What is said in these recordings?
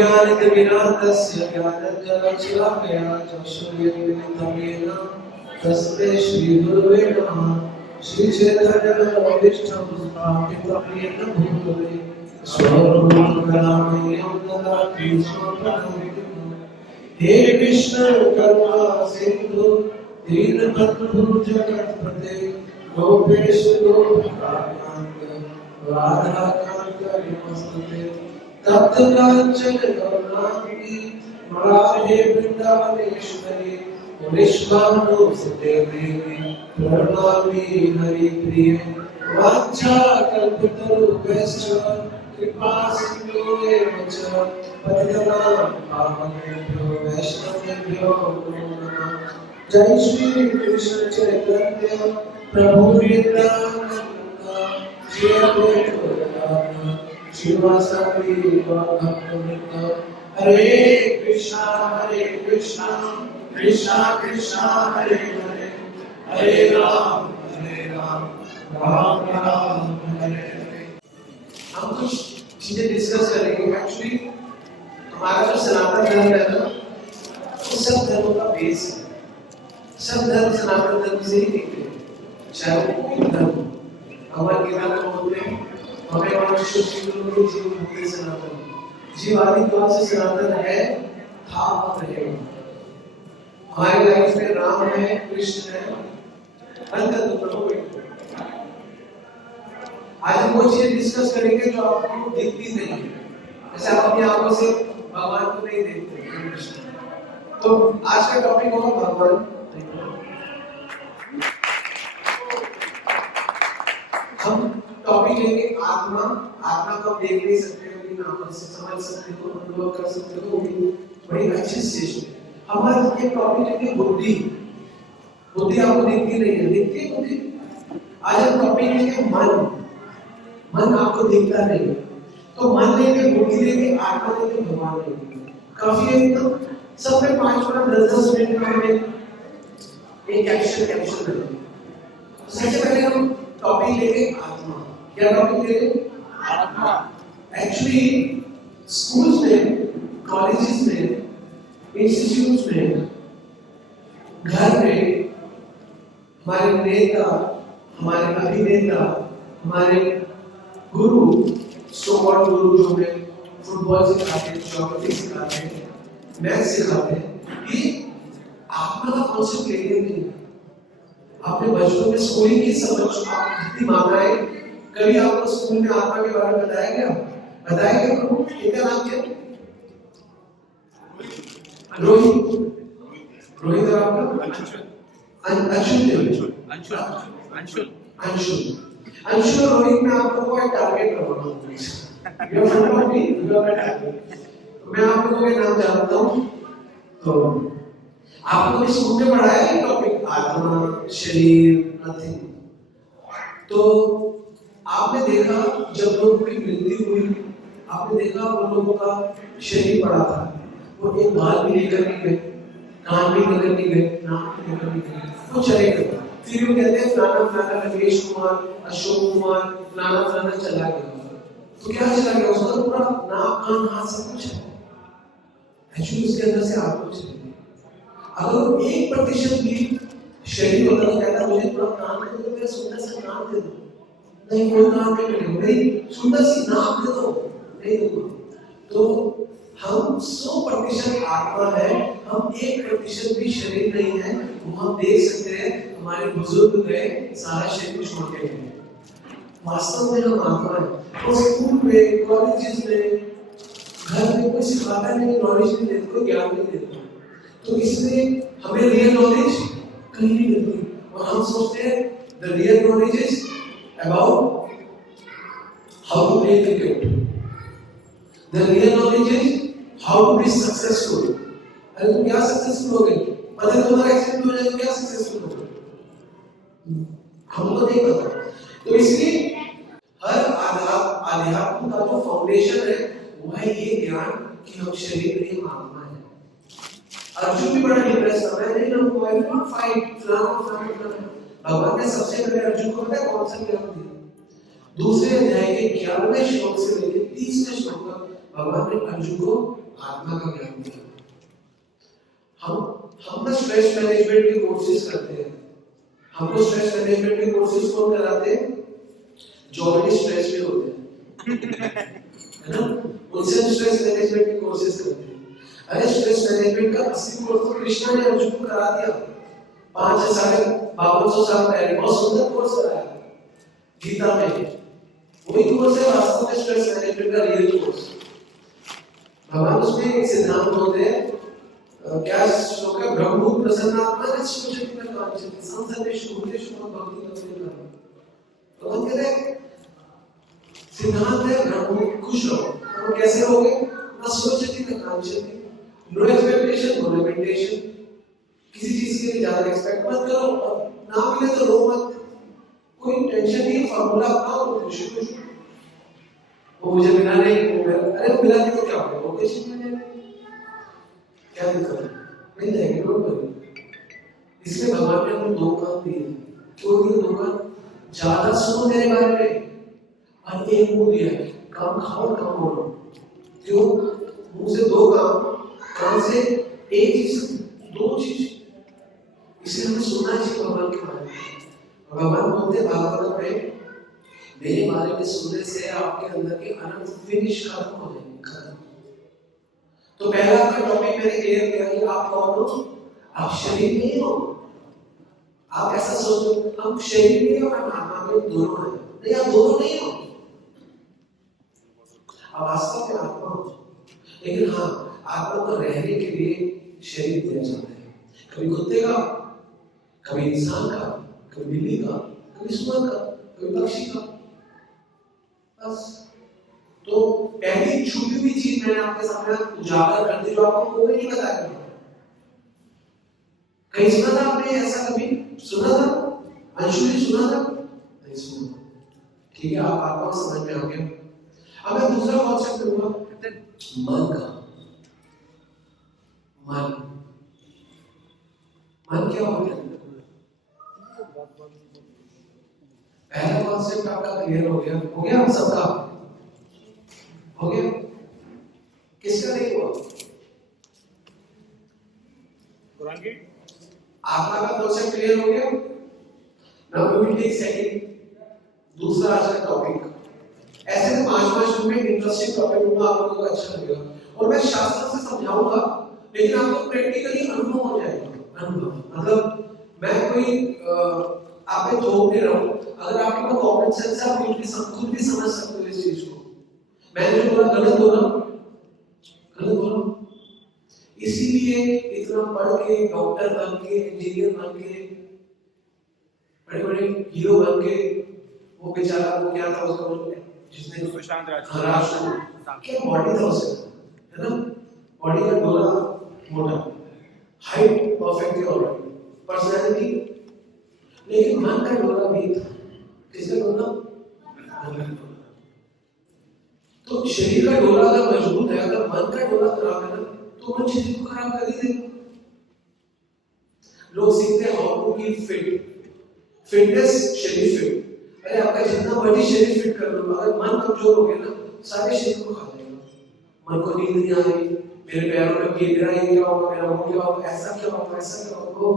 अज्ञानतिमिरान्धस्य ज्ञानञ्जनशलाकया चक्षुरुन्मिलितं येन तस्मै श्रीगुरुवे नमः। श्रीचैतन्यमनोभीष्टं स्थापितं येन भूतले स्वरूपं करुणामयं ददाति स्वपदं। हे कृष्ण करुणा सिंधु दीनबन्धु जगत्पते गोपेश गोपिकान्त राधाकान्त नमस्ते। तप्त कांचन गौरांगी राधे वृंदावनेश्वरी विश्वानुसुते देवी प्रणमामि हरिप्रिये। वाञ्छाकल्पतरुभ्यश्च कृपा सिन्धुभ्यः च पतितानां पावनेभ्यो वैष्णवेभ्यो नमो नमः। जय श्री कृष्ण चैतन्य प्रभु नित्यानंद श्री अद्वैत शिवासादि भक्तवृंद। हरे कृष्णा कृष्णा कृष्णा हरे हरे, हरे राम राम राम हरे हरे। हम कुछ चीजें डिस्कस करेंगे। एक्चुअली हमारा जो सनातन धर्म है ना, वो सब धर्मों का बेस है। सब धर्म सनातन धर्म से ही निकले, चाहे वो कोई धर्म। भगवान गीता में बोलते हैं हमें मनुष्य जीव भूते सनातन, जीव आदि काल से सनातन है, था और रहेगा। हमारी लाइफ में राम है, कृष्ण है, अंत तो प्रभु है। आज हम वो चीजें डिस्कस करेंगे जो आपको दिखती नहीं है। जैसे आप अपनी आंखों से भगवान को नहीं देखते, तो आज का टॉपिक होगा भगवान। हम टॉपिक लेंगे आत्मा। आत्मा को देख नहीं सकते हो, लेकिन आंखों से समझ सकते हो, अनुभव कर सकते हो, बड़ी अच्छी चीज है। हमारा ये टॉपिक लेंगे बुद्धि। बुद्धि आपको दिखती नहीं है, दिखती है बुद्धि। आज हम टॉपिक लेंगे मन। मन आपको दिखता नहीं है, तो मन लेंगे, बुद्धि लेंगे, आत्मा लेंगे, भगवान लेंगे। काफी है तो सब में 5 मिनट 10 मिनट में एक एक्शन करेंगे। सबसे पहले हम टॉपिक लेंगे आत्मा। क्या टॉपिक लेंगे? आत्मा। एक्चुअली स्कूल्स में, कॉलेजेस में, इंस्टीट्यूट्स में, घर में हमारे नेता, हमारे अभिनेता, हमारे गुरु, सो-कॉल्ड गुरु जो हमें फुटबॉल सिखाते हैं, ज्योग्राफी सिखाते हैं, मैथ सिखाते हैं, ये आत्मा का कॉन्सेप्ट लेते नहीं। आपने बचपन में स्कूलिंग की समझ जितनी मात्राएं, कभी आपको स्कूल में आत्मा के बारे में बताया गया? प्रभु इनका नाम क्या? रोहित और आपका अंशुल और रोहित में आपको कोई टारगेट करवाना होगा। मैं आप लोगों के नाम जानता हूँ, तो आपको इस स्कूल में पढ़ाया है टॉपिक आत्मा, शरीर, नथिंग। तो आपने देखा जब लोगों की मृत्यु हुई, आपने देखा उन लोगों का शरीर पड़ा था, वो एक बाल भी लेकर नहीं गए, कान भी लेकर नहीं गए, नाक भी लेकर नहीं गए, वो चले गए। फिर वो कहते हैं फलाना फलाना रमेश कुमार, अशोक कुमार, फलाना फलाना चला गया। तो क्या चला गया? उसका पूरा नाक, कान, हाथ सब कुछ है। एक्चुअली उसके अंदर से आप कुछ नहीं। अगर 1% भी शरीर होता तो कहता मुझे पूरा कान दे दो, मेरा सुंदर सा कान दे दो। नहीं, कोई कान नहीं मिलेगा, मेरी सुंदर सी नाक दे दो, नहीं दूंगा। तो हम 100% आत्मा है, हम 1% भी शरीर नहीं है। वो हम देख सकते हैं, हमारे बुजुर्ग गए, सारा शरीर छोड़ के गए। वास्तव में हम आत्मा है। और स्कूल में, कॉलेजेस में, घर में कोई सिखाता नहीं, नॉलेज नहीं देता, कोई ज्ञान नहीं देता। तो इसलिए हमें रियल नॉलेज कहीं नहीं मिलती, और हम सोचते हैं the real knowledge is about how to play cricket, the real knowledge is how to be successful. अरे तुम क्या सक्सेसफुल हो गए? अगर तुम्हारा एक्सीडेंट हो जाए तो क्या सक्सेसफुल हो गए? हमको नहीं पता। तो इसलिए हर आध्यात्म का जो फाउंडेशन है वो है ये ज्ञान कि हम शरीर नहीं, हम आत्मा है। अर्जुन भी बड़ा डिप्रेस था, मैं नहीं रहूंगा, आई विल नॉट फाइट, फलाना। भगवान ने सबसे पहले अर्जुन को पता है कौन सा ज्ञान दिया? दूसरे अध्याय के 11वें श्लोक से लेकर 30वें श्लोक तक भगवान ने अर्जुन को आत्मा का ज्ञान दिया। हम ना स्ट्रेस मैनेजमेंट की कोर्सेज करते हैं। हमको स्ट्रेस मैनेजमेंट के कोर्सेज कौन कराते हैं? जो ऑलरेडी स्ट्रेस में होते हैं, है ना? उनसे हम स्ट्रेस मैनेजमेंट के कोर्सेज करते हैं। अरे स्ट्रेस मैनेजमेंट का 80 कोर्स तो कृष्णा ने अर्जुन को करा दिया 5 से 5200 साल पहले। बहुत सुंदर कोर्स कराया गीता में। वही कोर्स है वास्तव में स्ट्रेस मैनेजमेंट का रियल कोर्स। भगवान उसमें एक सिद्धांत होते हैं, क्या श्लोक है? ब्रह्म प्रसन्नात्मा ने सुचति में कांचति संसर्वेषु भूतेषु मम भक्ति तत्वेन कर्म। तो हम कहते हैं सिद्धांत है ब्रह्म खुश रहो। तो कैसे रहोगे? न सुचति में कांचति, नो एक्सपेक्टेशन, नो लिमिटेशन। किसी चीज के लिए ज्यादा एक्सपेक्ट मत करो, ना मिले तो रो मत, कोई टेंशन नहीं, फार्मूला अपनाओ तो खुश खुश। वो मुझे मिला नहीं, वो मेरा, अरे मिला नहीं तो क्या होगा? वो कैसे मिलेगा? क्या दिक्कत है? नहीं जाएंगे लोग कभी। इसलिए भगवान ने हमें 2 काम दिए। क्यों दिए 2 काम? ज्यादा सुनो मेरे बारे में, और एक मुंह दिया काम खाओ काम बोलो। क्यों? मुंह से 2 काम, कान से एक चीज, 2 चीज। इसे हमें सुनना चाहिए भगवान के बारे में। भगवान बोलते भागवत में, मेरे बारे में सुनने से आपके अंदर के अनंत फिनिश खत्म हो जाएंगे, खत्म। तो पहला आपका टॉपिक मैंने क्लियर किया कि आप कौन हो? आप शरीर नहीं हो। आप ऐसा सोचो हम शरीर नहीं हो, हम आत्मा में दोनों हैं। नहीं, आप दोनों नहीं हो। आप वास्तव में आत्मा हो, लेकिन हाँ, आत्मा को रहने के लिए शरीर दिया जाता है। कभी कुत्ते का, कभी इंसान का, कभी बिल्ली का, कभी सुअर का, कभी पक्षी का, बस। तो पहली छुपी हुई चीज मैंने आपके सामने उजागर कर दी, जो आपको कोई नहीं बताया। कहीं सुना था आपने ऐसा? कभी सुना था? अंशु ने सुना था? नहीं सुना। ठीक है, आप आपको समझ में आ गया। अब मैं दूसरा कॉन्सेप्ट लूंगा, मन का। मन क्या होता है? पहला कॉन्सेप्ट आपका क्लियर हो गया? हो गया हम सबका? हो गया? किसका नहीं हुआ? आत्मा का कॉन्सेप्ट क्लियर हो गया? Now we will take second, दूसरा आज का टॉपिक। ऐसे में 5-5 मिनट में इंटरेस्टिंग टॉपिक होगा, आप लोगों को अच्छा लगेगा। और मैं शास्त्र से समझाऊंगा, लेकिन आपको प्रैक्टिकली अनुभव हो जाएगा। अनुभव मतलब मैं कोई आप पे थोप नहीं रहा हूं। अगर आपके पास कॉमन सेंस है, आप खुद भी समझ सकते हो इस चीज को। मैंने जो बोला गलत बोला, गलत बोला। इसीलिए इतना पढ़ के, डॉक्टर बन के, इंजीनियर बन के, बड़े बड़े हीरो बन के, वो बेचारा वो क्या था उसका, जिसने सुशांत राजपूत, क्या बॉडी था उसका, है ना? बॉडी का डोला मोटा, हाइट परफेक्टली ऑलराइट, पर्सनालिटी, लेकिन मन का डोला भी था। किसका डोला? तो शरीर का डोला अगर मजबूत है, अगर मन का डोला खराब है ना, तो मन शरीर को खराब कर ही देगा। लोग सीखते हैं how to keep fit, fitness शरीर फिट। अरे आपका जितना मर्जी शरीर फिट कर लो, अगर मन कमजोर हो गया ना, सारे शरीर को खा जाएगा। मन को नींद नहीं आ रही, मेरे पैरों में मेरा ये क्या होगा, मेरा वो क्या होगा, ऐसा क्या होगा, ऐसा क्या होगा।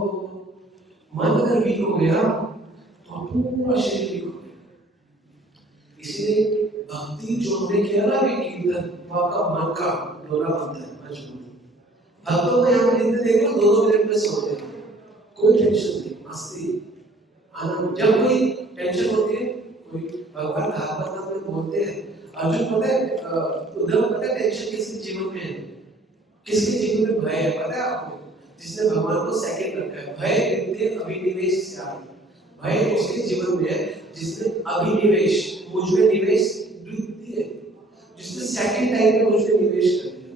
मन अगर वीक हो गया तो पूरा शरीर वीक हो गया। इसलिए भक्ति जो हमने किया ना अभी कीर्तन, वो आपका मन का डोला बनता है मजबूत। भक्तों को यहाँ नींद देखो 2-2 मिनट में सो जाते हैं, कोई टेंशन नहीं, मस्ती आनंद। जब कोई टेंशन होती है, कोई भगवान भागवत में बोलते हैं, अर्जुन पता है, उद्धव पता है टेंशन किसके जीवन में है, किसके जीवन में भय है पता है आपको? जिसने भगवान को सेकंड रखा है। भय विद्ये अभिनिवेश स्यात्, भय उसके जीवन में है जिसने अभिनिवेश, मुझ में निवेश वृत्ति है, जिसने सेकंड टाइम में मुझ में निवेश कर दिया।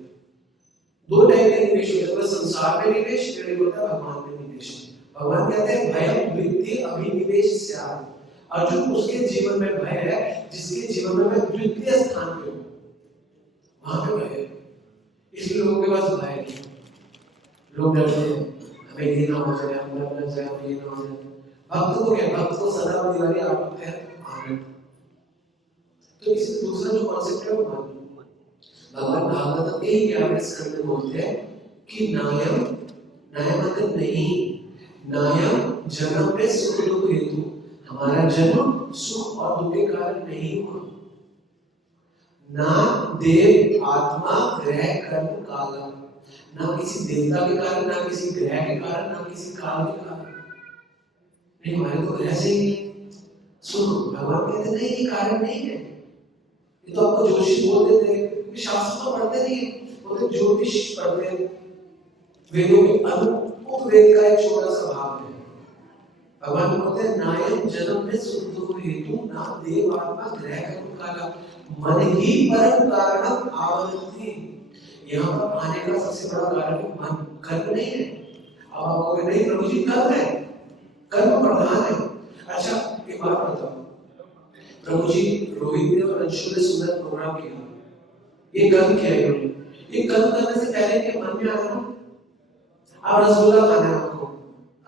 2 टाइम में निवेश होता है, संसार में निवेश, फिर होता है भगवान में निवेश। भगवान कहते हैं भयम विद्ये अभिनिवेश स्यात्। अर्जुन उसके जीवन में भय है जिसके जीवन में मैं द्वितीय स्थान पे हूं, वहां पे भय है। इसलिए लोगों के पास भय नहीं, लोग डरते हैं हमें ये ना हो जाए, हम डर जाए, हमें ये ना हो जाए। भक्त को क्या? भक्त को सदा बलिहारी आनंद है, आनंद। तो इससे दूसरा जो कॉन्सेप्ट है वो मान, भगवान भागवत के 11वें स्कंद में बोलते हैं कि नायम, नायम मतलब नहीं, नायम जन्म में सुख दुख हेतु, हमारा जन्म सुख और दुख के कारण नहीं हुआ। ना देव आत्मा ग्रह कर्म काल, ना किसी देवता के कारण, ना किसी ग्रह के कारण, ना किसी काल के कारण। नहीं, हमारे तो ग्रह से ही है। सुनो, भगवान कहते नहीं ये कारण नहीं है। ये तो आपको ज्योतिष बोल देते हैं, शास्त्र तो पढ़ते नहीं है, वो ज्योतिष पढ़ते हैं। वेदों के उपवेद का एक छोटा सा भाग है। भगवान बोलते हैं नायम जन्म में सुख दुख हेतु, ना देव आत्मा ग्रह कर्म काल, मन ही परम कारणम आवृत्ति। यहाँ पर आने का सबसे बड़ा कारण मन, कर्म नहीं है। अब आप कहोगे नहीं प्रभु जी कर्म है, कर्म प्रधान है। अच्छा एक बात बताओ, प्रभु जी रोहित ने और अंशु ने सुंदर प्रोग्राम किया, ये कर्म क्या है? ये कर्म करने से पहले के मन में आना, आप रसगुल्ला खाना है आपको,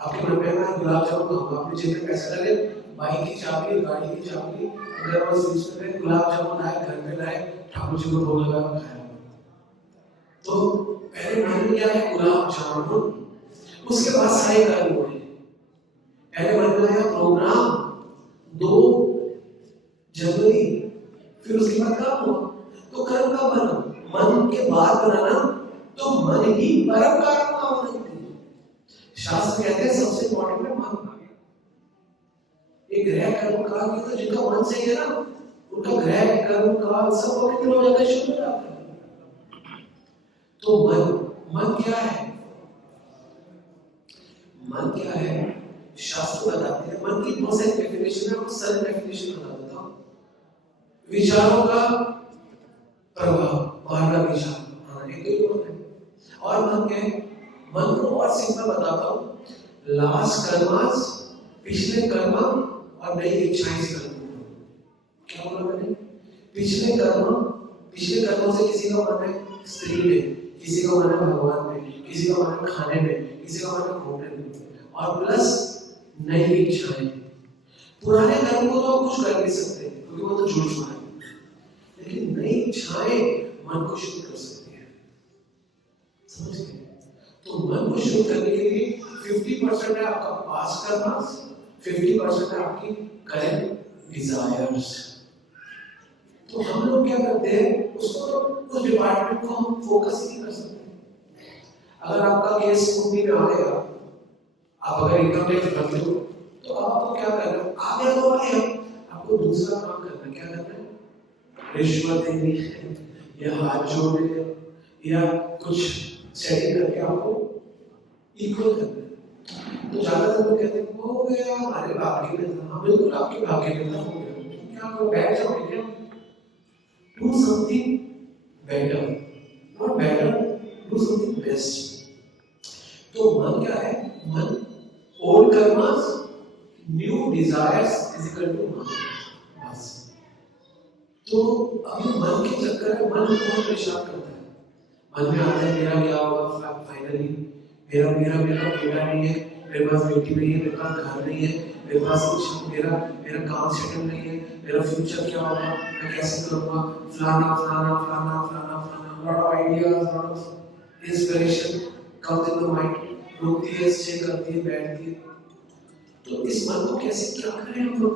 आपके मन में मैं गुलाब जामुन खाऊंगा, आपने जेब में पैसे डाले, बाइक की चाबी, गाड़ी की चाबी, अगर वो स्विच में गुलाब जामुन आए, घर में लाए, ठाकुर जी को भोग लगा खाया। तो पहले मन में क्या है? गुलाब जामुन। उसके बाद सारे कर्म हुए। पहले मन में आया प्रोग्राम 2 जनवरी, फिर उसके बाद काम हुआ। तो कर्म का बना, मन के बाद बनाना, तो मन ही परम कारण आवृत्ति। शास्त्र कहते हैं सबसे इम्पोर्टेंट है मन। एक ग्रह कर्म काल की तो जिनका मन सही है ना, उनका ग्रह कर्म काल सब पवित्र हो जाता है, शुद्ध हो जाता है। तो मन क्या है? मन क्या है? शास्त्र बताते हैं मन की बहुत सारी डेफिनेशन है, आपको सरल डेफिनेशन बता देता हूं। विचारों का प्रभाव, बाहर का विचार आने के लिए है। और मन क्या है? मन को और सिंपल बताता हूं, लास्ट कर्मास, पिछले कर्म और नई इच्छाएं से कर्म। क्या बोला मैंने? पिछले कर्मों से किसी का मन है स्त्री में, किसी का मन है भगवान में, किसी का मन है खाने में, किसी का मन है घूमने में, और प्लस नई इच्छाएं। पुराने कर्म को तो कुछ कर नहीं सकते क्योंकि वो तो जुड़ चुका है, लेकिन नई इच्छाएं मन को शुद्ध कर सकती है। समझ गए? तो मन को शुद्ध करने के लिए 50% है आपका पास्ट कर्म, 50% है आपकी करंट डिजायर्स। तो हम लोग क्या करते हैं, उसको तो उस डिपार्टमेंट को हम फोकस ही नहीं कर सकते। अगर आपका केस स्कूटी में आ गया, आप अगर इनकम टैक्स भरते हो, तो आपको क्या करना है? आ गया तो आ गया, आपको दूसरा काम करना है। क्या करना है? रिश्वत देनी है, या हाथ जोड़ने, या कुछ सेटिंग करके आपको इक्वल करना है। तो ज्यादातर लोग कहते हैं हो गया, हमारे भाग्य में था। हाँ बिल्कुल, आपके भाग्य में था, हो गया। क्या करो, बैठ जाओ, क्या do something better, not better, do something best। तो मन क्या है? मन old karmas, new desires is equal to मन, बस। तो अभी मन के चक्कर में मन बहुत परेशान करता है। मन में आता है मेरा क्या होगा फाइनली, मेरा बेटा नहीं है, मेरे पास बेटी नहीं है, मेरे पास घर नहीं है, मेरे पास कुछ, मेरा काम सेटल नहीं है, मेरा फ्यूचर क्या होगा, मैं कैसे करूँगा, फलाना फलाना फलाना फलाना फलाना, lot of ideas, lot of inspiration comes in the mind, रुकती है, स्टे करती है, बैठती है। तो इस मन को कैसे क्या करें हम लोग?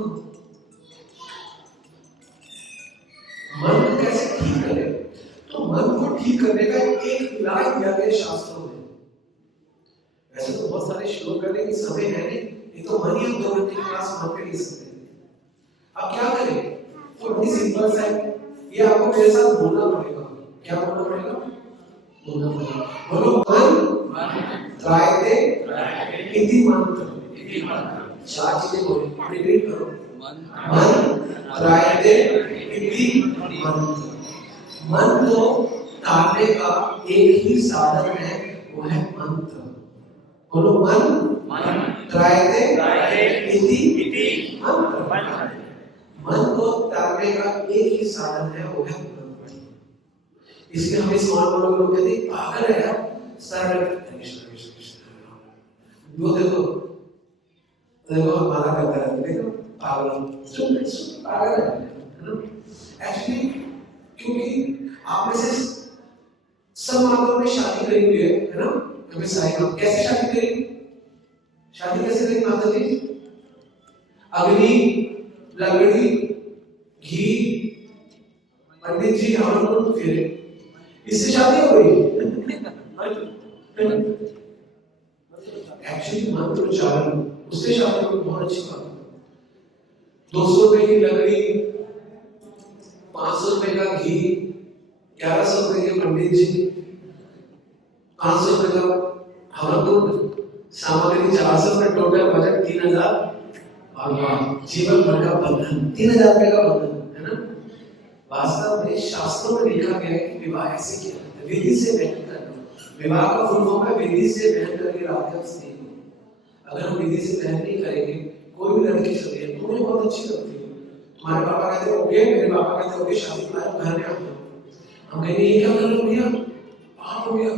मन को कैसे ठीक करें? तो मन को ठीक करने का एक इलाज दिया गया शास्त्रों में। वैसे तो बहुत सारे श्लोक करने की समय है नहीं, ये तो मन ही हम 2 घंटे की क्लास मन पे ले सकते हैं। अब क्या करें? तो बड़ी सिंपल सा है, ये आपको मेरे साथ बोलना पड़ेगा। क्या बोलना पड़ेगा? बोलना पड़ेगा। बोलो मन त्रायते इति मंत्र। 4 चीजें बोलो, रिपीट करो। मन त्रायते इति मंत्र। मन को तारने का एक ही साधन है, वो है मंत्र। बोलो मन त्रायते इति मंत्र। मन को तारने का एक ही साधन है, वो है मंत्र। इसलिए हमें स्मार्ट लोग कहते हैं पागल है यार, सरल वो देखो हमारा करता है, देखो पागल है ना। एक्चुअली क्योंकि आप में से शादी करी हुई है ना, कभी साई माँ कैसे शादी करी, शादी कैसे करी माता जी? अग्नि, लकड़ी, घी, पंडित जी हवन कुंड फेरे, इससे शादी हो गई। एक्चुअली मंत्र उच्चारण उससे शादी को बहुत अच्छी बात है। 200 रुपए की लकड़ी, 500 रुपए का घी, 1100 रुपए के पंडित जी, 500 रुपए का हवन कुंड, सामग्री 400 रुपए, टोटल बजट 3000 और जीवन भर का बंधन 3000 रुपए का बंधन, है ना। वास्तव में शास्त्रों में लिखा गया है कि विवाह ऐसे किया जाता है, विधि से बहन करना। विवाह का फुल फॉर्म है विधि से बहन करके राधे स्नेह। अगर हम विधि से बहन नहीं करेंगे, कोई भी लड़की चलती है तुम्हें बहुत अच्छी लगती है, तुम्हारे पापा कहते हैं ओके, मेरे पापा कहते हैं ओके, शादी के बाद घर में आ जाओ। हम कहेंगे ये क्या कर लो भैया, पाप हो गया।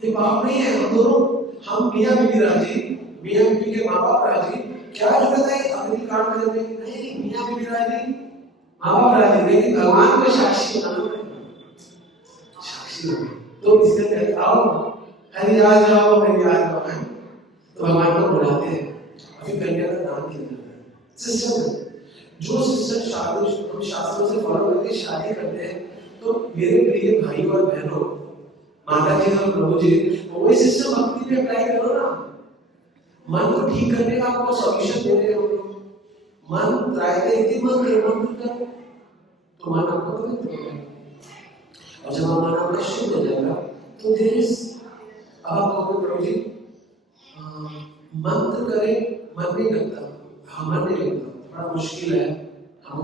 ये पाप नहीं है, हम दोनों, हम मियां बीवी राजी, मियां बीवी के माँ बाप राजी, क्या जरूरत है अग्नि कांड करने की? नहीं, मियां बीवी राजी, माँ बाप राजी, लेकिन भगवान को साक्षी बनाना पड़ेगा, साक्षी बने। तो इसके तहत आओ, हरि आ जाओ, हरि आ जाओ, तो भगवान को बुलाते हैं। अभी कन्या का दान किया जाता है, सिस्टम है। जो सिस्टम शादी हम शास्त्रों से फॉलो करके शादी करते हैं, तो मेरे प्रिय भाई और बहनों, माता जी और प्रभु जी, वही सिस्टम भक्ति में अप्लाई करो ना। मन को ठीक करने का आपको सॉल्यूशन दे रहे हो। मन त्रायते इति मंत्र करो तो मन आपका पवित्र हो जाएगा, और जब मन आपका शुद्ध हो जाएगा तो देयर इज, आप कहोगे प्रभु जी मंत्र करें, मन नहीं लगता, हाँ मन नहीं लगता, बड़ा मुश्किल है। हम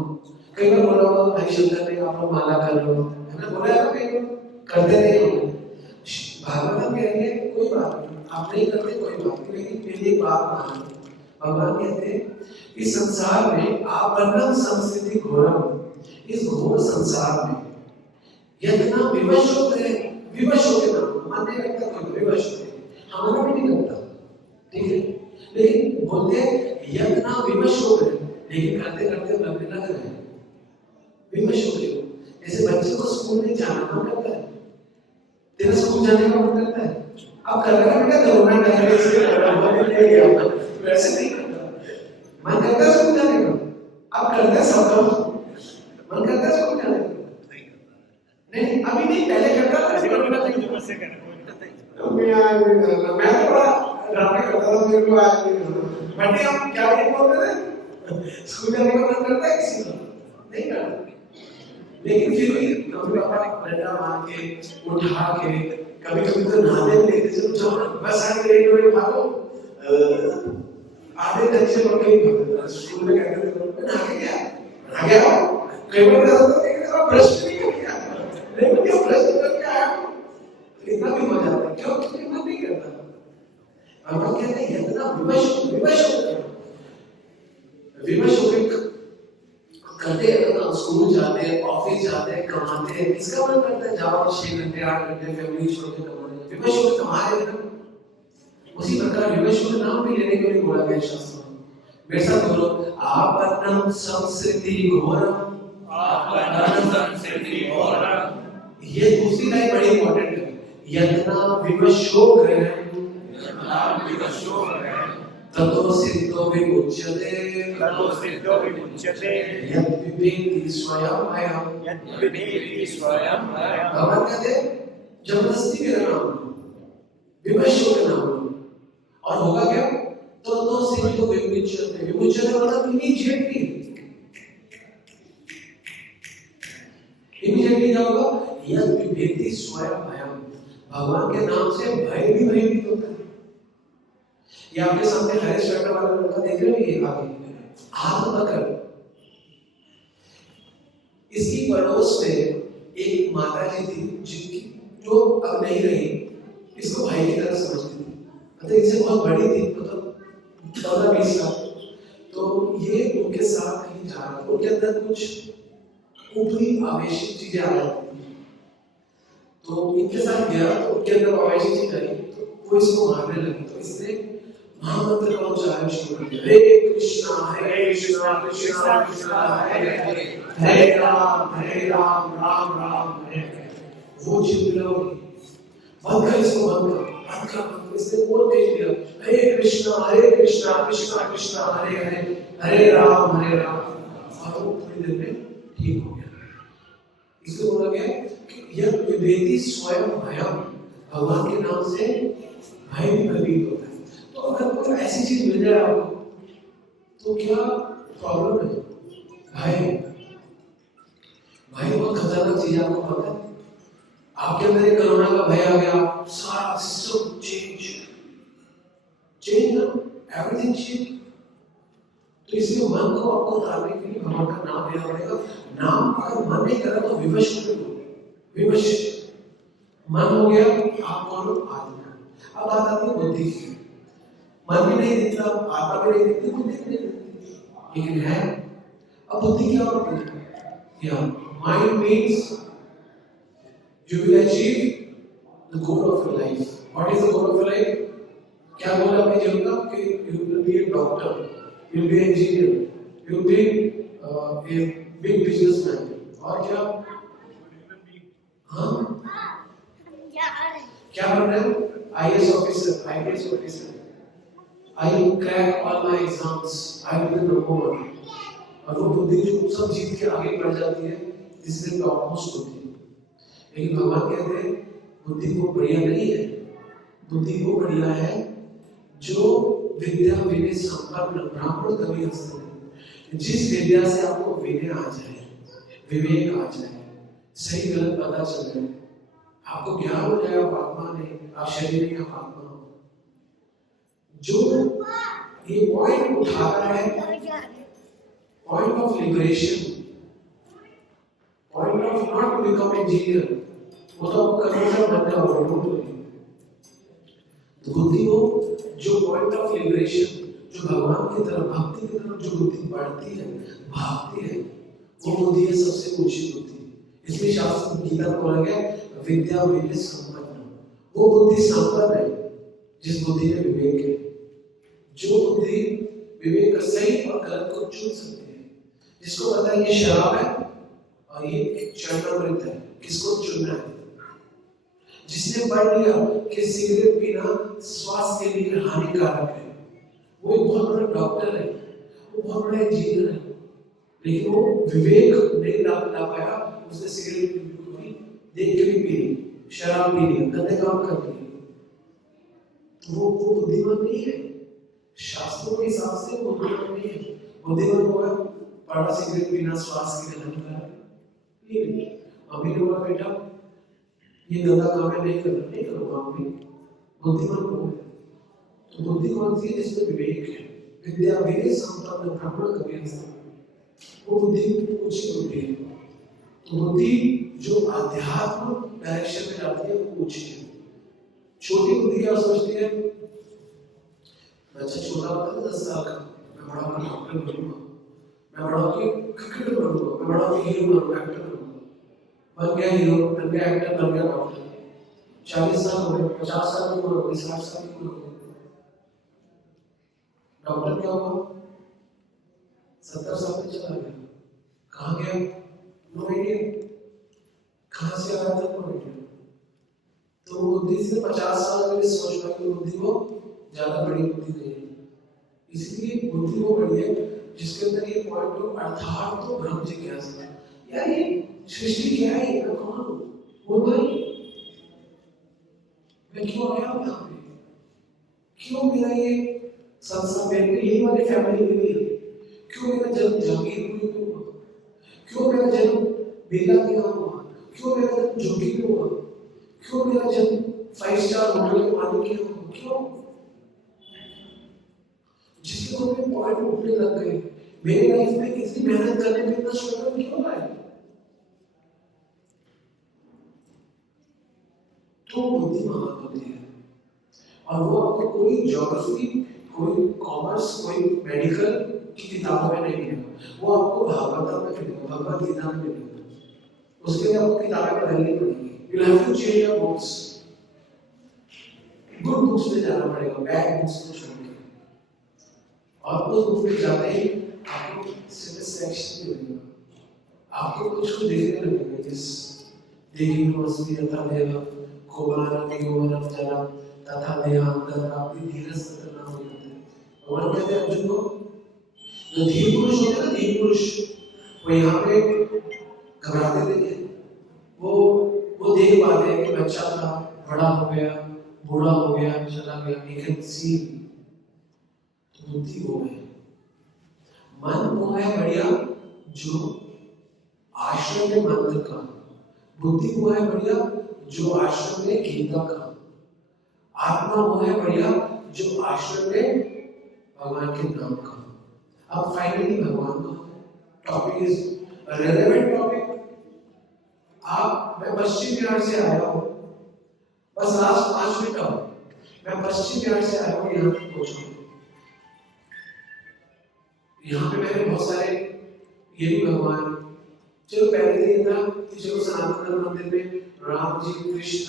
कई बार बोला होगा भाई शंकर ने आप लोग माला कर लो, है ना, बोला है ना, कई बार करते नहीं हो। भगवान कह रहे हैं कोई बात नहीं, आप नहीं करते कोई बात नहीं, लेकिन मेरी एक बात मानो। भगवान कहते हैं इस संसार में आपन्नम संस्कृति घोरम, इस घोर संसार में यतना विवश होते हैं, विवश होते ना, मन नहीं लगता कोई, विवश होते, हमारा भी नहीं लगता, ठीक है, लेकिन बोलते हैं यतना विवश हो गए, लेकिन करते करते लगने लग रहे हैं, विवश हो गए। जैसे बच्चे को स्कूल में जाना मन करता है, तेरा स्कूल जाने का मन करता है, अब कर रहा है बेटा कोरोना टाइम से ले गया, वैसे नहीं करता, मन करता है स्कूल जाने का, अब करता है सब काम, मन करता है स्कूल जाने का, नहीं अभी नहीं, पहले करता था, कोरोना टाइम में बस से करना मैं थोड़ा ड्रामे करता था, मेरे को आज बट हम क्या बोलते थे, स्कूल जाने का मन करता है किसी का, नहीं करता, लेकिन फिर भी कभी पापा ने डंडा मार के उठा के, कभी कभी तो नहाने में लेके चलो बस आके रेडी हो भागो, आधे कच्चे पड़ के भागो, स्कूल में कहते थे नहा गया कई बार ऐसा होता है कि ब्रश नहीं किया, लेकिन क्या ब्रश करके आया, इतना भी मजा आता है, क्यों क्योंकि मन नहीं करता। हम कहते हैं इतना विवश होकर करते हैं ना, स्कूल जाते हैं, ऑफिस जाते हैं, कमाते हैं, इसका मन करता है जाओ 6 घंटे 8 घंटे फैमिली छोड़ के कमाने, विवश होकर कमा रहे हैं। उसी प्रकार विवश होकर नाम भी लेने के लिए बोला गया शास्त्रों में। मेरे साथ बोलो, आपन्नम संस्कृति घोरम, आपन्नम संस्कृति घोरम। ये दूसरी लाइन बड़ी इंपॉर्टेंट है, यतना विवश हो गए, यतना विवश हो गए, ततो सिद्धो विमुच्यते, ततो सिद्धो विमुच्यते, यत् विभेति स्वयं भयम्, यत् विभेति स्वयं भयम्। भगवान कहते जबरदस्ती के नाम विवश हो के नाम, और होगा क्या, ततो सिद्धो विमुच्यते, विमुच्यते मतलब इमीडिएटली, इमीडिएटली क्या होगा, यत् विभेति स्वयं भयम्, भगवान के नाम से भय भी भयभीत होता है। ये आपके सामने हरे स्वेटर वाला लड़का देख रहे हो, ये आगे हाथ पकड़, इसकी पड़ोस में एक माता जी थी जिनकी जो अब नहीं रही, इसको भाई की तरह समझती थी, मतलब इससे बहुत बड़ी थी, मतलब 14-20 साल। तो ये उनके साथ कहीं जा रहा था, उनके अंदर कुछ ऊपरी आवेशित चीजें आ रही थी, तो इनके साथ गया तो उनके अंदर आवेशित चीज आई, तो वो इसको मारने लगी, तो इसने महामंत्र का उच्चारण शुरू किया, हरे कृष्णा कृष्णा कृष्णा हरे हरे, हरे राम राम राम हरे हरे। वो चिल्लाओगी, बंद कर इसको, बंद कर। इसने बोल दे दिया हरे कृष्णा कृष्णा कृष्णा हरे हरे हरे राम और वो थोड़ी देर में ठीक हो गया। इसलिए बोला गया कि यह विभेदी स्वयं भयम, भगवान के नाम से भय भी प्रतीत होता है। तो अगर कोई ऐसी चीज मिल जाए आपको तो क्या प्रॉब्लम है? भय बहुत खतरनाक चीज है, आपको पता है? आपके अंदर एक कोरोना का भय आ गया, सारा सिस्टम चेंज ना, एवरीथिंग चेंज। तो इसलिए मन को आपको उतारने के लिए भगवान का नाम लेना पड़ेगा। नाम अगर मन नहीं करा तो विवश मन हो गया, आप कौन? आत्मा। अब बात आती है बुद्धि की। मन भी नहीं दिखता, आत्मा भी नहीं दिखती, बुद्धि भी नहीं दिखती, लेकिन है। अब बुद्धि क्या होती है? Mind means you will achieve the goal of your life. What is the goal of your life? क्या गोल है अपने जीवन का? कि you will be a doctor, you will be an engineer, you will be a big businessman. और क्या? हाँ? क्या बन रहे हो? IAS officer. I will crack all my exams. I will be the number one. और वो बुद्धि जो सब जीत के आगे बढ़ जाती है, इसलिए टॉपमोस्ट होती है। लेकिन भगवान कहते हैं बुद्धि को बढ़िया नहीं है, बुद्धि को बढ़िया है जो विद्या विनय संपन्न ब्राह्मण कवि हस्ते, जिस विद्या से आपको विनय आ जाए, विवेक आ जाए, सही गलत पता चल जाए, आपको ज्ञान हो जाए आप आत्मा नहीं, आप शरीर नहीं, आप आत्मा हो। जो ये पॉइंट उठाता है, point of liberation, point of not to become engineer, वो तो आपको कन्वर्जन बनना होगा। तो बुद्धि को जो पॉइंट ऑफ लिबरेशन, जो भगवान की तरफ, भक्ति की तरफ जो बुद्धि बढ़ती है, भागती है, वो बुद्धि है सबसे ऊंची बुद्धि। इसलिए शास्त्र गीता में बोला गया विद्या विनय संपन्न, वो बुद्धि संपन्न है जिस बुद्धि में विवेक है, जो बुद्धि विवेक का सही और गलत को चुन सकती है, जिसको पता है ये शराब है और ये चरणामृत है, किसको चुनना है। जिसने पढ़ लिया कि सिगरेट पीना स्वास्थ्य के लिए हानिकारक है, वो एक बहुत बड़ा डॉक्टर है, वो बहुत बड़ा इंजीनियर है, लेकिन वो विवेक नहीं ला पाया, उसने सिगरेट देख के भी पी ली, शराब पी ली, गंदे काम कर लिए, तो वो बुद्धिमान नहीं है। शास्त्रों के हिसाब से बुद्धिमान नहीं है। बुद्धिमान होगा पढ़ा सिगरेट पीना स्वास्थ्य के लिए हानिकारक, मम्मी ने बोला बेटा ये गंदा काम है, नहीं करना, नहीं करूँगा मम्मी, बुद्धिमान हो गए। तो बुद्धि कौन सी है? जिसमें विवेक है, विद्या विनय संपन्न ब्राह्मण कवि हस्ते, वो बुद्धि ऊंची बुद्धि है। तो बुद्धि जो आध्यात्म डायरेक्शन में जाती है वो ऊंची है। छोटी बुद्धि क्या सोचती है? बच्चा छोटा होता है 10 साल का, मैं बड़ा होकर डॉक्टर बनूंगा, मैं बड़ा होकर क्रिकेटर बनूंगा, मैं बड़ा होकर हीरो बनूंगा, एक्टर बनूंगा। बन गया हीरो, बन गया एक्टर, बन गया डॉक्टर। 40 साल हो गए, 50 साल की उम्र हो गई, 60 साल की उम्र हो गई, डॉक्टर क्या हुआ? 70 साल में चला गया। कहाँ गया? No idea. कहाँ से आया था? No idea. तो बुद्धि से 50 साल के लिए सोच पाई, बुद्धि को ज्यादा बड़ी बुद्धि नहीं है। इसलिए बुद्धि वो बड़ी है जिसके अंदर ये पॉइंट हो, अर्थात तो ब्रह्म जिज्ञासा। यार ये सृष्टि क्या है? मैं कौन हूँ? वो भाई मैं क्यों आया हूँ यहाँ पे? क्यों मेरा ये संसार में यही वाली फैमिली मिली है? क्यों मेरा जन्म जागीर में हुआ? क्यों मेरा जन्म बेला के यहाँ हुआ? क्यों मेरा जन्म झुग्गी में हुआ? क्यों मेरा जन्म 5 स्टार होटल के मालिक के यहाँ हुआ? क्यों? जिसके को मैं पॉइंट उठने लग गए, मेरी लाइफ में इतनी मेहनत करने में इतना स्ट्रगल क्यों है? तो बुद्धि महान होती है, और वो आपको कोई ज्योग्राफी, कोई कॉमर्स, कोई मेडिकल की किताबों में नहीं मिलेगा, वो आपको भागवत में मिलेगा, भगवत गीता में मिलेगा। उसके लिए आपको किताबें पढ़नी पड़ेगी। You have to change your books, good books में जाना पड़ेगा, बैड बुक्स को छोड़ के। और उस बुक में जाते ही आपको सेटिस्फैक्शन मिलेगा, आपको कुछ देखने लगेगा, जिस देखिए मस्ती आता है कुमारं यौवनं जलं तथा देहांतर प्राप्ति धीरज तथा नाम होते हैं। भगवान कहते हैं अर्जुन को, जो धीर पुरुष होते हैं ना, धीर पुरुष, वो यहाँ पे घबराते नहीं है। वो देख पाते हैं कि बच्चा था, बड़ा हो गया, बूढ़ा हो गया, चला गया, लेकिन सी बुद्धि वो है। मन वो है बढ़िया जो आश्रम में मंत्र का, बुद्धि वो है बढ़िया जो आश्रम में गीता का, आत्मा वो है बढ़िया जो आश्रम में भगवान के नाम का। अब फाइनली भगवान का टॉपिक इज रेलेवेंट टॉपिक। मैं पश्चिम बिहार से आया हूँ, बस लास्ट 5 मिनट आओ, मैं पश्चिम बिहार से आया हूँ, यहाँ तक पहुँचा। यहाँ पे मैंने बहुत सारे ये भी भगवान, चलो पहले तो ये था कि चलो सनातन धर्म मंदिर में राम जी, कृष्ण,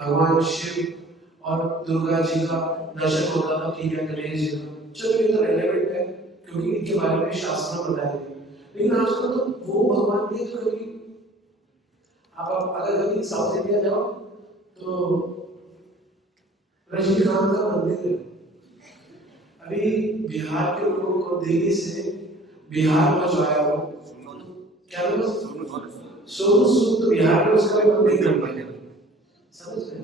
भगवान शिव और दुर्गा जी का दर्शन होता था, ठीक है, गणेश जी का, चलो ये तो रेलेवेंट है क्योंकि इनके बारे में शास्त्र में बताया गया। लेकिन आजकल तो वो भगवान नहीं, तो कभी आप अगर कभी साउथ इंडिया जाओ तो रजनीकांत का मंदिर है। अभी बिहार के लोगों को दिल्ली से बिहार पहुंचाया हो, क्या बोलो, सोनू सूद, तो बिहार में उसका भी मंदिर कर पाए, समझ गए?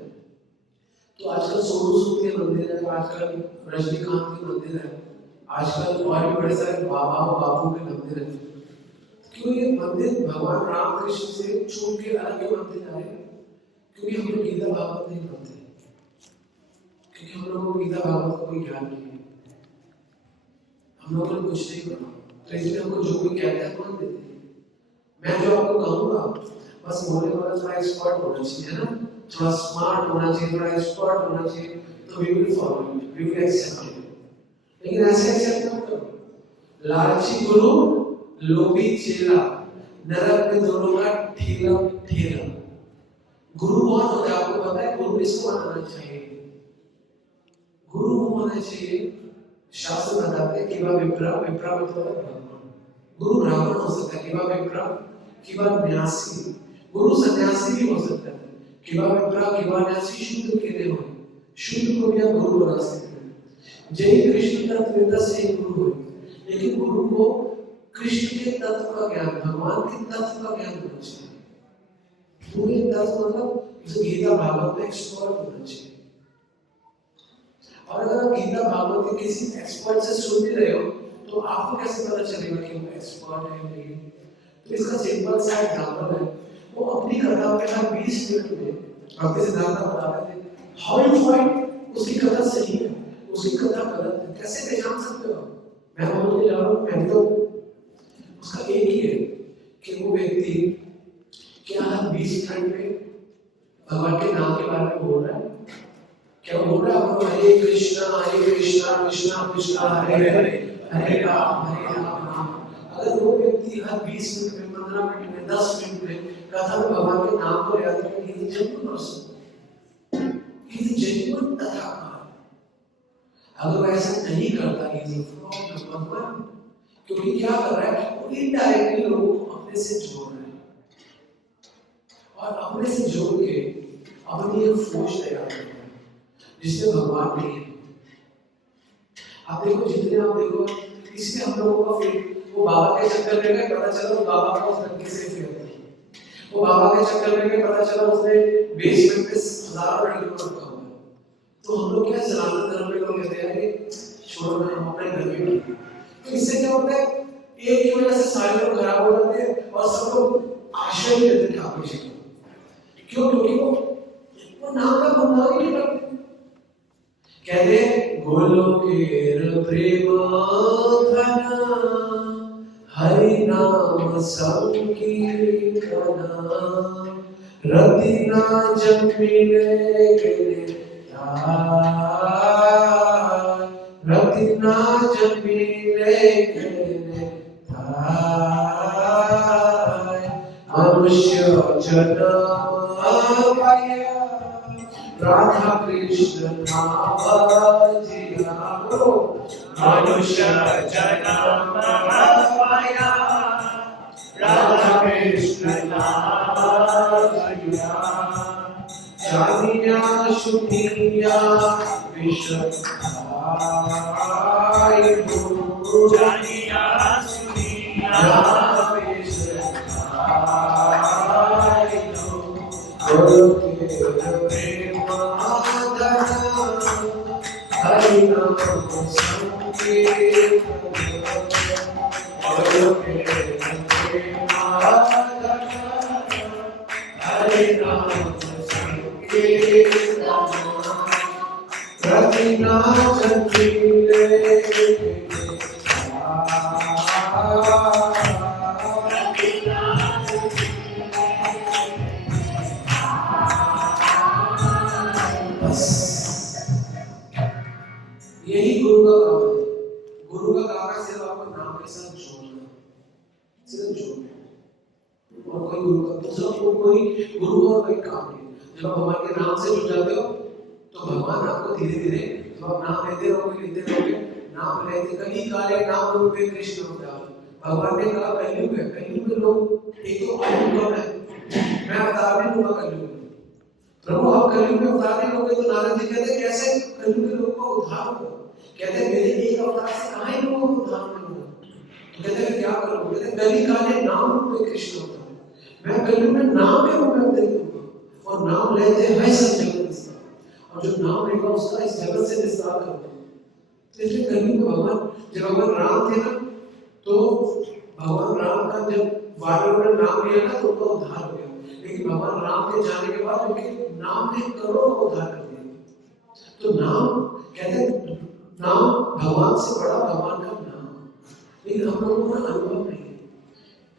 तो आजकल सोनू सूद के मंदिर है, आजकल रजनीकांत के मंदिर है, आजकल और भी बड़े सारे बाबा और बापू के मंदिर है। क्यों ये मंदिर भगवान राम कृष्ण से छूट के अलग मंदिर आए? क्योंकि हम लोग गीता भागवत नहीं पढ़ते, क्योंकि हम लोगों को गीता भागवत का कोई ज्ञान नहीं है, हम लोगों ने कुछ नहीं पढ़ा, तो इसलिए हमको जो कोई कहता है मान देते हैं। मैं जो आपको कहूँगा बस बोलने वाला थोड़ा एक्सपर्ट होना चाहिए, है ना, थोड़ा स्मार्ट होना चाहिए, थोड़ा एक्सपर्ट होना चाहिए, तो we will follow it, we will accept it. लेकिन ऐसे एक्सेप्ट मत करो, लालची गुरु लोभी चेला, नरक में दोनों का ठेला ठेला। गुरु कौन होता है आपको पता है? गुरु किसको मानना चाहिए? गुरु को मानना चाहिए, शास्त्र बताते हैं कि वह विप्रा, विप्रा मतलब भगवान। गुरु ब्राह्मण हो सकता है, कि वह विप्रा, कि वह न्यासी, गुरु सन्यासी भी हो सकता है, कि वह विप्रा, कि वह न्यासी शूद्र के लिए हो, शूद्र को भी आप गुरु बना सकते हैं। जय कृष्ण तत्ववेता से गुरु हो, लेकिन गुरु को कृष्ण के तत्व का ज्ञान, भगवान के तत्व का ज्ञान होना चाहिए। पूरे तत्व मतलब जैसे गीता भागवत में एक्सपर्ट होना चाहिए। और अगर आप गीता भागवत के किसी एक्सपर्ट से सुन भी रहे हो तो आपको कैसे पता चलेगा कि वो एक्सपर्ट है नहीं? तो इसका सिंपल सा एग्जांपल है, वो अपनी कथा के हर 20 मिनट में भक्ति सिद्धांत बताते थे हाउ यू फाइंड उसकी कथा सही है, उसकी कथा गलत है, कैसे पहचान सकते हो? मैं बोलने जा रहा हूँ, मैं तो उसका एक ही है कि वो व्यक्ति क्या हर 20 मिनट में भगवान के नाम के बारे में बोल रहा है, क्या बोल रहा है हरे कृष्णा कृष्णा कृष्णा हरे हरे, हरे राम राम। अगर वो व्यक्ति हर 20 मिनट में, 15 मिनट में, 10 मिनट में कथा में भगवान के नाम को याद करें, he is genuine person, he is genuine कथाकार। अगर वो ऐसा नहीं करता, ही इज भगवान, क्योंकि क्या कर रहा है, वो इनडायरेक्टली लोगों को अपने से जोड़ रहा है, और अपने से जोड़ के अपनी एक फौज तैयार कर रहा है जिसमें भगवान नहीं है। आप देखो, जितने आप देखो, इसमें हम लोगों का फिर वो बाबा के चक्कर में गए, पता चला वो बाबा को उस लड़के से फिर वो बाबा के चक्कर में गए, पता चला उसने बेसमेंट पे हजारों लड़कियों को रखा हुआ है। तो हम लोग क्या सनातन धर्म में लोग कहते हैं कि छोड़ो ना, हम अपने घर में नहीं। तो इससे क्या होता है, एक की वजह से सारे लोग खराब हो जाते हैं और सब लोग आश्रय लेते हैं ठाकुर जी को। क्यों? क्योंकि वो नाम का गुणगान ही नहीं करते। कहते गोलोकेर प्रेम घना, हरि नाम संकीर्तना, रति ना जन्मिले रति ना जन्मिले मनुष्य जन्म पाया, राधा कृष्ण नाम जिया, मनुष्य जन्म पाया, राधा कृष्ण नाम जिया, जानिया शुनिया विश्वाई हो जानिया सुनिया विश्वाई हो गुरु के प्रेम हरि नाम संकीर्तन गुरु के प्रेम हरि नाम प्रतिना चंद्रिले बस यही गुरु का काम है। गुरु का काम है सिर्फ आपको नाम के साथ जोड़ना, सिर्फ जोड़ना, और कोई गुरु का दूसरा कोई गुरु का कोई काम नहीं। जब आप भगवान के नाम से जुड़ जाते हो तो भगवान आपको धीरे धीरे जब आप नाम लेते रहोगे नाम लेते कली काले नाम रूपे कृष्ण अवतार। भगवान ने कहा कलयुग है, कलयुग में लोग एक तो आयु कम है, मैं अवतार नहीं लूंगा कलयुग में। प्रभु आप कलयुग में अवतार नहीं लोगे तो नारद जी कहते कैसे कलयुग के लोगों का उद्धार होगा? कहते मेरे एक अवतार से कहाँ ही लोगों को उद्धार मिलेगा? तो कहते क्या करूँ? कहते कली काले नाम रूपे कृष्ण अवतार, मैं कलयुग में नाम के रूप में अवतरित होगा और नाम लेते हैं सब जगत विस्तार, और जो नाम लेगा उसका इस जगत से विस्तार करूंगा। तो इसलिए कलयुग में भगवान जब भगवान राम थे ना तो भगवान राम का जब वानरों ने नाम लिया ना तो उनका उद्धार हो गया, लेकिन भगवान राम के जाने के बाद उनके नाम ने करोड़ों को उद्धार कर दिया। तो नाम कहते हैं नाम भगवान से बड़ा भगवान का नाम, लेकिन हम लोगों का अनुभव नहीं है।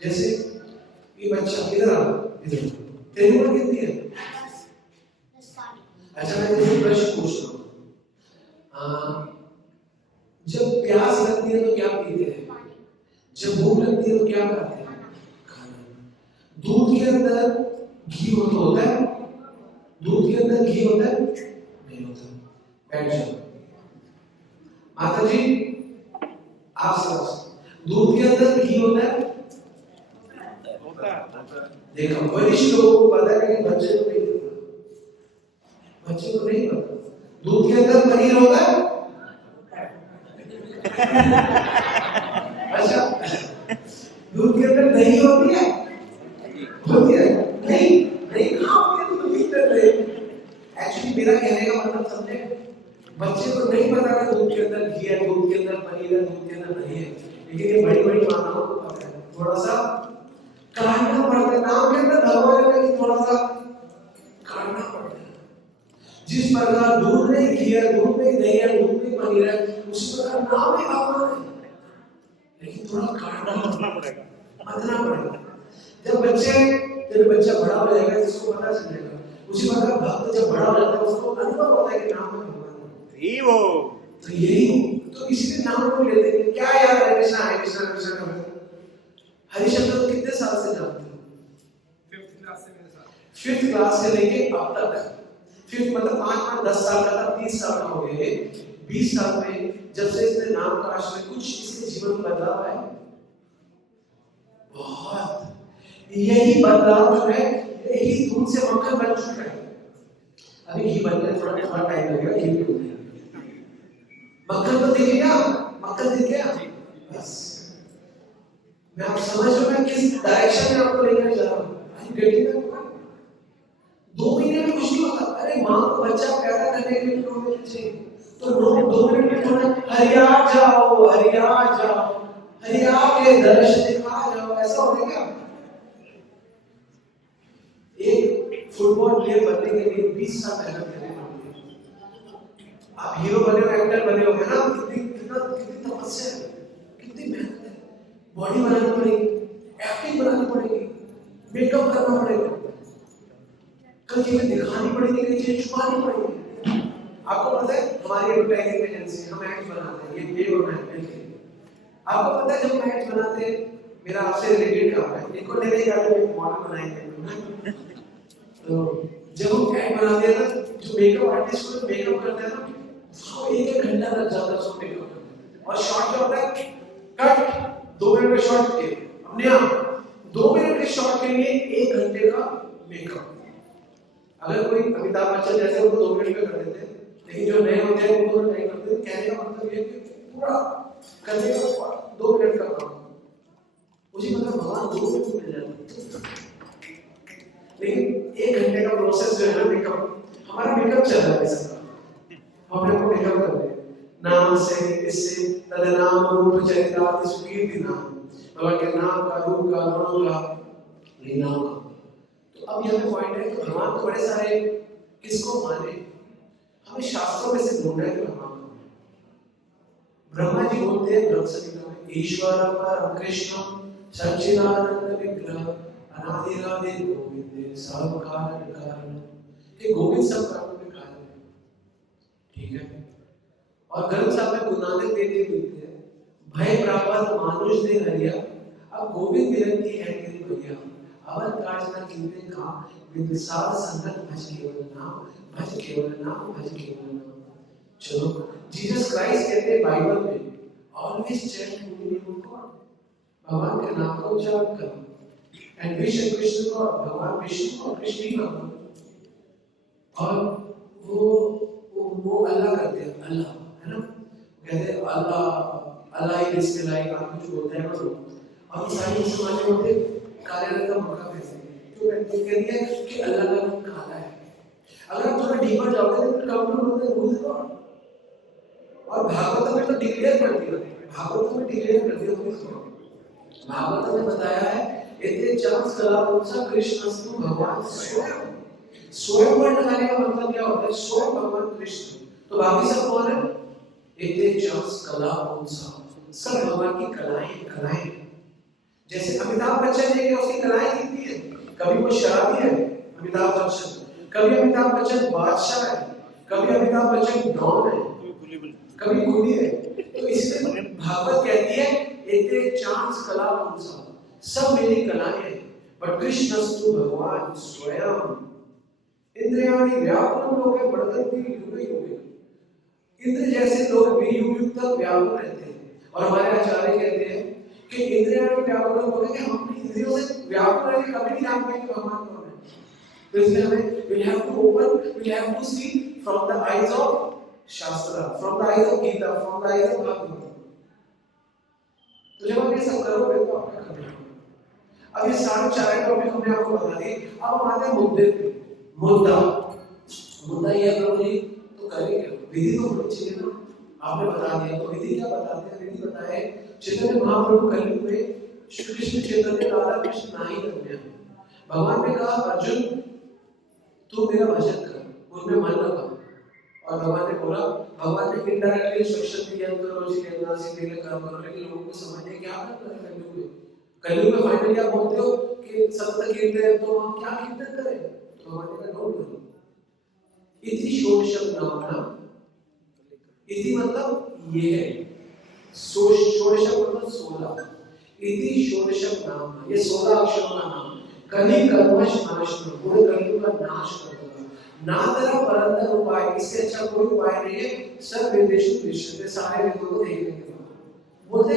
जैसे ये बच्चा इधर आ, इधर तेरी उम्र कितनी है? अच्छा मैं तुझे प्रश्न पूछ रहा हूँ, जब प्यास लगती है तो क्या पीते हैं? जब भूख लगती है तो क्या खाते हैं? खाना। दूध के अंदर घी होता है? दूध के अंदर घी होता है? नहीं होता। बैठ जाओ। माता जी आप समझ, दूध के अंदर घी होता है? देखो वरिष्ठ लोगों को पता है लेकिन बच्चे को नहीं पता, बच्चे को नहीं पता। दूध के अंदर पनीर होता है? अच्छा दूध के अंदर दही होती है? होती है? नहीं नहीं कहाँ होती है? तो भीतर नहीं। एक्चुअली मेरा कहने का मतलब समझे, बच्चे को नहीं पता कि दूध के अंदर घी है, दूध के अंदर पनीर है, दूध के अंदर दही है, लेकिन ये बड़ी बड़ी माताओं को पता है। थोड़ा सा काटना पड़ता है, नाम के अंदर भगवान है कि थोड़ा सा काटना पड़ता है। जिस प्रकार दूध नहीं घी है, दूध नहीं दही है, दूध नहीं पनीर है, उसी प्रकार नाम ही भगवान है, लेकिन थोड़ा काटना पड़ेगा, मतना पड़ेगा। जब बच्चा बड़ा हो जाएगा जिसको पता चलेगा, उसी प्रकार भक्त जब बड़ा हो जाता है उसको अनुभव होता है कि नाम में भगवान है। तो यही तो इसलिए नाम को लेते हैं। क्या यार हरे कृष्णा कृष्णा हरि शब्द तो कितने साल से जानते हो? 5th क्लास से मेरे साथ, 5th क्लास से लेके अब तक, 5th मतलब 5-10 साल का था, 30 साल का हो गए, 20 साल में जब से इसने नाम का आश्रय कुछ इसके जीवन में बदलाव है बहुत। यही बदलाव जो है यही दूध से मक्खन बन चुका है। अभी घी बनने थोड़ा टाइम लगेगा, घी भी हो जाएगा। मक्खन तो दिख गया, मक्खन दिख गया बस। मैं आप समझ रहे हो मैं किस डायरेक्शन में आपको लेकर जा रहा हूँ? 2 महीने में कुछ नहीं होता। अरे माँ को बच्चा पैदा करने के लिए 2 महीने चाहिए, तो 2 मिनट में थोड़ा हरिया जाओ, हरिया जाओ, हरिया के दर्श दिखा जाओ, ऐसा होगा क्या? एक फुटबॉल प्लेयर बनने के लिए 20 साल मेहनत करनी पड़ती है। आप हीरो बने हो, एक्टर बने हो, है ना? कितनी तपस्या है, कितनी मेहनत है। बॉडी बनानी पड़ेगी, एक्टिंग बनानी पड़ेगी, मेकअप करना पड़ेगा, कई चीजें दिखानी पड़ेगी, कई चीजें छुपानी पड़ेगी। आपको पता है हमारी एडवर्टाइजिंग एजेंसी, हम एड्स बनाते हैं, ये और मैं मिलकर। आपको पता है जब हम एड्स बनाते हैं, मेरा आपसे रिलेटेड काम है, इनको लेने का जो मॉडल बनाएंगे, तो जब हम एड बनाते हैं ना, जो मेकअप आर्टिस्ट को मेकअप करते हैं ना, उसको 1-1 घंटा लग जाता है उसको मेकअप करने। और शॉट क्या होता है? कट 2 मिनट का शॉट के हमने 2 मिनट के शॉट के लिए 1 घंटे का मेकअप। अगर कोई अमिताभ बच्चन जैसे वो 2 मिनट में कर देते हैं, लेकिन जो नए होते हैं वो नहीं करते। कहने का मतलब ये कि पूरा करने का 2 मिनट का काम, मुझे मतलब भगवान 2 मिनट में मिल जाते। लेकिन 1 घंटे का प्रोसेस जो है ना मेकअप, हमारा मेकअप चल रहा है सबका, हमने को मेकअप कर दिया नाम से, इससे तदनाम रूप चरितार्थ सुकीर्ति नाम, भगवान के नाम का, रूप का, गुणों का, लीलाओं का। तो अब यहाँ पे पॉइंट है कि भगवान तो बड़े सारे, किसको माने? हमें शास्त्रों में से ढूंढना है कि भगवान को। ब्रह्मा जी बोलते हैं ब्रह्म संहिता में, ईश्वर परम कृष्ण सच्चिदानंद विग्रह अनादिरादि गोविंद सब कारण कारण। ये गोविंद सब कारणों में कारण है, ठीक है। और ग्रंथ साहब में गुरु नानक देव जी लिखते हैं, भय प्राप्त मानुष ने हरिया, अब गोविंद विरंती है तेरी भैया, अवर काज न कीते का, विसार संगत भज केवल नाम, भज केवल नाम, भज केवल नाम। चलो, जीसस क्राइस्ट कहते हैं बाइबल में, always check to be in God, भगवान के नाम का उच्चारण करो। एंड विश कृष्ण को, भगवान विष्णु को कृष्ण ही मानो, और वो अल्लाह करते हैं, अल्लाह है ना, कहते हैं अल्लाह अल्लाह ही इसके लायक, आप कुछ बोलते हैं ना। और सारे मुसलमान होते काले रंग का मक्का पहनते हैं, तो कहती है कि अल्लाह का रंग काला है। अगर आप थोड़ा डीपर जाओगे तो कम होते हैं भूल गए। और भागवत में तो डिक्लेयर कर दिया, भागवत में डिक्लेयर कर दिया, भागवत में बताया है इतने चांस कला पुरुषा कृष्णस्तु भगवान स्वयं। स्वयं वर्ण लगाने का मतलब क्या होता है? स्वयं भगवान कृष्ण। तो बाकी सब कौन है? इतने चांस कला पुरुषा, सब भगवान की कलाएं। जैसे अमिताभ बच्चन है, उसकी कलाएं कितनी है? कभी वो शराबी है अमिताभ बच्चन, कभी अमिताभ बच्चन बादशाह है, कभी अमिताभ बच्चन डॉन है, कभी कुली है। तो इसलिए भागवत कहती है इतने चांस कला पुरुषा, सब मेरी कलाएं हैं। बट कृष्णस्तु भगवान स्वयं। इंद्रियाणि व्याकुल लोके बढ़ते युगे, इंद्र जैसे लोग भी युग तक व्याकुल रहते हैं। और हमारे आचार्य कहते हैं कि इंद्रियाणि व्याकुल लोग कि हम अपनी इंद्रियों से व्याकुल रह के कभी नहीं जान पाएंगे भगवान कौन है। तो इसलिए हमें we'll have to see from the eyes of शास्त्र, from the eyes of Gita, from the eyes of Bhagavat. तो जब आप ये सब करोगे तो आपका करना होगा। अब ये सारे 4 टॉपिक हमने आपको बता दिए। अब हम आते हैं मुद्दे पे। मुद्दा ये है प्रभु जी, तो करेंगे विधि तो होनी चाहिए ना, आपने बता दिया। तो विधि क्या बताते हैं? विधि बताए चैतन्य महाप्रभु कलयुग में श्री कृष्ण चैतन्य राधा कृष्ण नाही रम्या, भगवान ने कहा अर्जुन तू मेरा भजन कर, उनमें मन लगा। और भगवान ने बोला, भगवान ने इनडायरेक्टली इंस्ट्रक्शन दिया करो जी लेना से लेकर कर्म करो, लेकिन लोगों को समझने क्या करना है कलयुग में। कलयुग में फाइनली आप बोलते हो कि सत्य कीर्तन है, तो हम क्या कीर्तन करें? तो भगवान ने कहा डोंट करो। इति षोडशम नामना, इति मतलब ये है, षोडशम मतलब 16, इति षोडशम नामना, ये 16 अक्षरों का नाम। कलि कर्मश नाशनम, पूरे कलयुग का नाश कर देगा। ना तेरा परंतर उपाय, इससे अच्छा कोई उपाय नहीं है। सब वेदेषु दृश्यते, सारे वेदों को देखने के बाद बोलते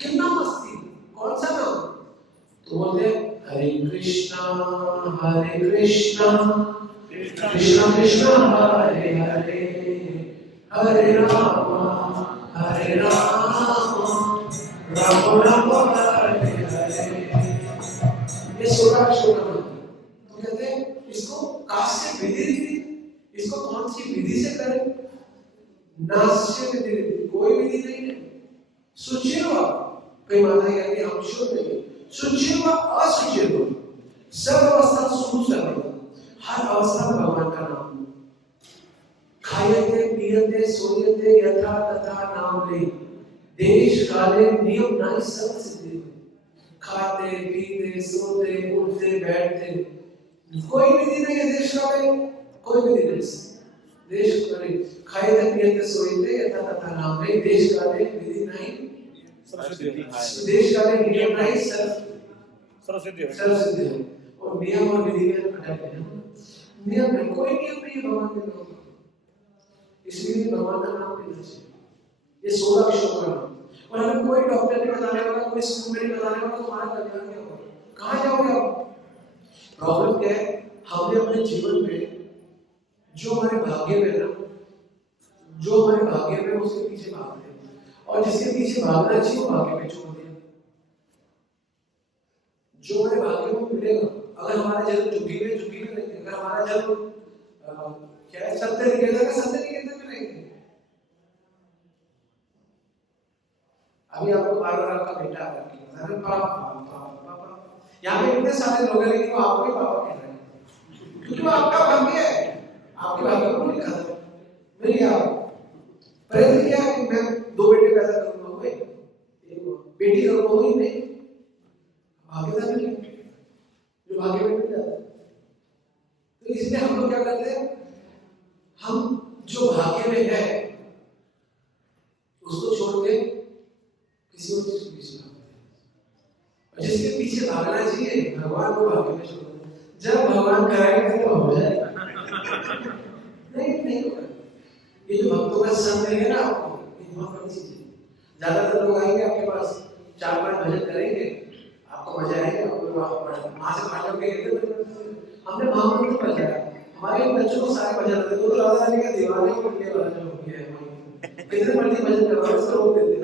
कितना मस्ती, कौन सा नाम? तो बोलते हरे कृष्णा कृष्णा कृष्णा हरे हरे, हरे राम राम राम हरे हरे। ये 16 अक्षर का नाम। तो कहते हैं इसको कास्य विधि, इसको कौन सी विधि से करें? नास्य विधि, कोई विधि नहीं है। सुचिर्वा, कई माता कहती है हम शुद्ध नहीं, सुचिर्वा असुचिर्वा, सब अवस्था सुसर्व, हर अवस्था में भगवान का नाम। खायते पियते सोयते यथा तथा नाम ले, देश काले नियम नहीं सब सिद्धि। खाते पीते सोते उठते बैठते, कोई विधि नहीं है देश काले, कोई विधि नहीं। देश काले खायते पियते सोते यथा तथा नाम ले, देश काले विधि नहीं, देश काले नियम नहीं सब सिद्धि है। और नियम और विधि में अटक है। नियम में कोई नियम नहीं है भगवान के नाम का, इसलिए भगवान का नाम लेना चाहिए। ये 16 अक्षरों का नाम। और हमें कोई डॉक्टर नहीं बताने वाला, कोई स्कूल में नहीं बताने वाला तुम्हारा कल्याण क्या होगा, कहाँ जाओगे आप? प्रॉब्लम क्या है? हमने अपने जीवन में जो हमारे भाग्य में है ना, जो हमारे भाग्य में उसके पीछे भागते हैं, और जिसके पीछे भागना चाहिए वो भाग्य में छोड़ दिया। जो हमारे भाग्य में मिलेगा, अगर हमारा जन्म झुग्गी में रहेंगे, अगर हमारा जन्म क्या है सत्य निकेतन में रहेंगे। अभी आपको 12 का बेटा आ रहा है, अरे पापा यहाँ पे इतने सारे लोग हैं लेकिन वो आपको ही पापा कह रहे हैं, क्योंकि वो आपका भाग्य है, आपके भाग्य को नहीं खाता। मेरी आप प्रयत्न किया कि मैं 2 बेटे पैदा करूंगा, एक बेटी करूंगा, ही नहीं भाग्य था नहीं, जो भाग्य में मिल जाता है। तो इसलिए हम लोग क्या करते हैं, हम जो भाग्य में है उसको छोड़ के किसी और चीज के पीछे भागते हैं, और जिसके पीछे भागना चाहिए भगवान को भाग्य में छोड़ देते हैं। जब भगवान कराएंगे तो हो जाएगा, नहीं होगा। ये जो भक्तों का संग है ना, आपको ये बहुत बड़ी चीज है। ज्यादातर लोग आएंगे आपके पास, 4-5 भजन करेंगे, आपको मजा आएगा, वहां से भाजोगे। हमने महामंत्र बजाया, हमारे बच्चों को सारे भजन आते, तो राधा रानी का दीवाने को मिलने वाला जो हो गया है, कितने मर्जी भजन करवाओ, इसको रोक देते हैं।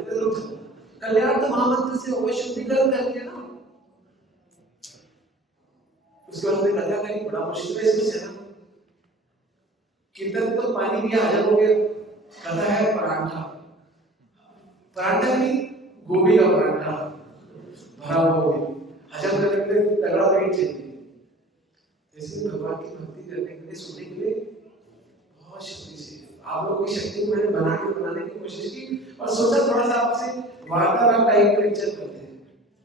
कल्याण तो महामंत्र से होगा, शुद्धिकरण कर लिया ना, उसके बाद में कथा करी, बड़ा मुश्किल है इसमें ना। कीर्तन तो पानी भी हजम हो गया, कथा है पराठा भी गोभी का पराठा भरा हुआ हजम करने के लिए तगड़ा पेट चाहिए। इसलिए भगवान की भक्ति करने के लिए, सुनने के लिए बहुत शक्ति चाहिए। आप लोगों की शक्ति को मैंने बनाने की कोशिश की, और सोचा थोड़ा सा आपसे वार्तालाप टाइप का लेक्चर करते हैं,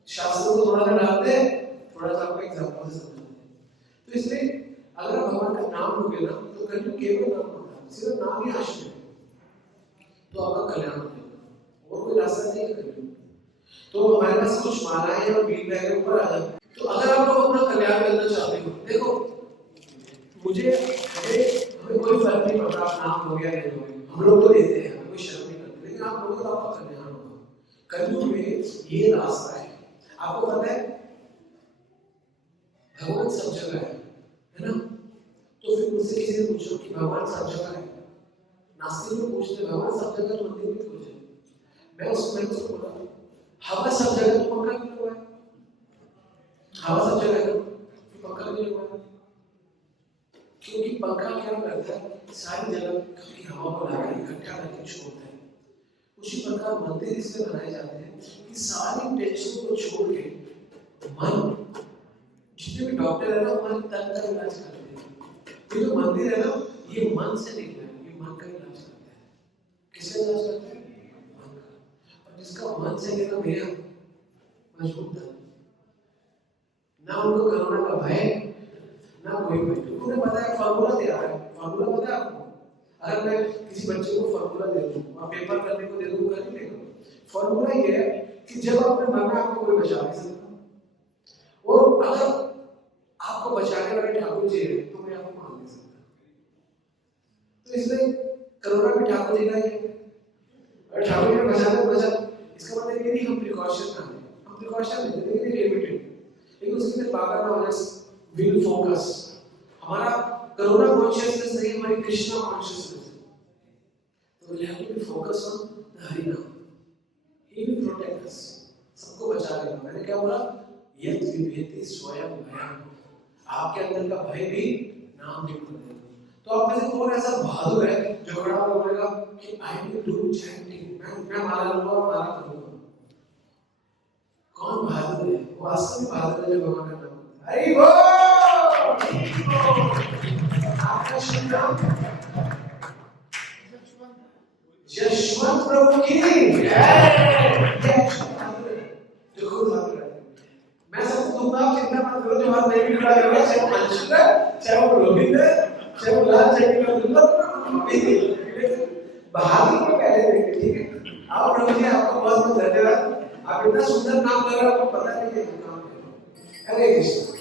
शास्त्रों को थोड़ा सा डालते हैं, थोड़ा सा आपको एग्जांपल से समझाते हैं। तो इसलिए अगर आप भगवान का नाम लोगे ना, तो कभी केवल नाम होता है, सिर्फ नाम ही आश्रय, तो आपका कल्याण हो जाएगा, और कोई रास्ता नहीं है। तो हमारे पास कुछ मालाएं और बीट बैग के ऊपर आ जाए। तो अगर आप लोग अपना कल्याण करना चाहते हो, देखो हमें कोई फर्क नहीं पड़ता आप नाम लोगे या नहीं लोगे, हम लोग तो लेते हैं, हमें कोई शर्म नहीं करते, लेकिन आप लोगों का आपका कल्याण होगा। कलयुग में ये रास्ता है, आपको पता है भगवान सब जगह है ना। तो फिर मुझसे किसी ने पूछो कि भगवान सब जगह है, नास्तिक लोग पूछते हैं भगवान सब जगह तो मंदिर में खोजे। मैं उसको बोला हवा सब जगह तो पंखा क्यों हुआ है, हवा सब जगह है तो पंखा क्यों हुआ है, क्योंकि पंखा क्या करता है, सारी जगह की हवा को लाकर इकट्ठा करके छोड़ता है। उसी प्रकार मंदिर इसलिए बनाए जाते हैं कि सारी टेंशन को छोड़ के मन, जितने भी डॉक्टर है ना मन तन का इलाज करते हैं, ये जो मंदिर है ना ये मन से निकला है, ये मन का इलाज करता है। किसका इलाज करता है, मन का। और जिसका मन से निकला गया मजबूत था, ना उनको कोरोना का भय ना कोई भय। उन्हें पता है फॉर्मूला दे रहा है, फॉर्मूला पता है आपको। अगर मैं किसी बच्चे को फॉर्मूला दे दूं और पेपर करने को दे दूं, कर नहीं लेगा। फॉर्मूला ये है कि जब आपने मरना आपको कोई बचा नहीं सकता, और अगर आपको बचाने वाले ठाकुर जी है तो मैं आपको मार नहीं सकता। तो इसलिए कोरोना भी ठाकुर जी का ही है, और ठाकुर जी ने बचा। इसका मतलब ये नहीं हम प्रिकॉशन ना लें, हम प्रिकॉशन लेते हैं लेकिन लिमिटेड, लेकिन उसके लिए पावर ना होने विल फोकस। हमारा करुणा कॉन्शियसनेस नहीं, हमारी कृष्णा कॉन्शियसनेस है। तो we have to be focus on the Hari naam, he will protect us, सबको बचा लेगा। मैंने क्या बोला, यत विभेति स्वयं भयम्, आपके अंदर का भय भी नाम जप कर देगा। तो आप में से कौन ऐसा बहादुर है जो खड़ा होकर बोलेगा कि आई विल डू चैंटिंग, मैं माला लूंगा और माला करूंगा। कौन बहादुर है, वो वास्तव में बहादुर है जो भगवान का नाम। हरि बोल। आपका शुभ नाम यशवंत प्रभु की जय। जो खुद बहादुर है, मैं सबको दूंगा, आप चिंता मत करो। जो हाथ नहीं भी खड़ा कर रहा है, चाहे वो अंशुल है, चाहे वो रोहित है, चाहे वो लाल, चाहे वो दूंगा, बहादुर को पहले देखें, ठीक है। आप प्रभु जी आपको बहुत बहुत धन्यवाद, आप इतना सुंदर काम कर रहे हो, आपको पता नहीं है काम कर रहे हो। हरे कृष्ण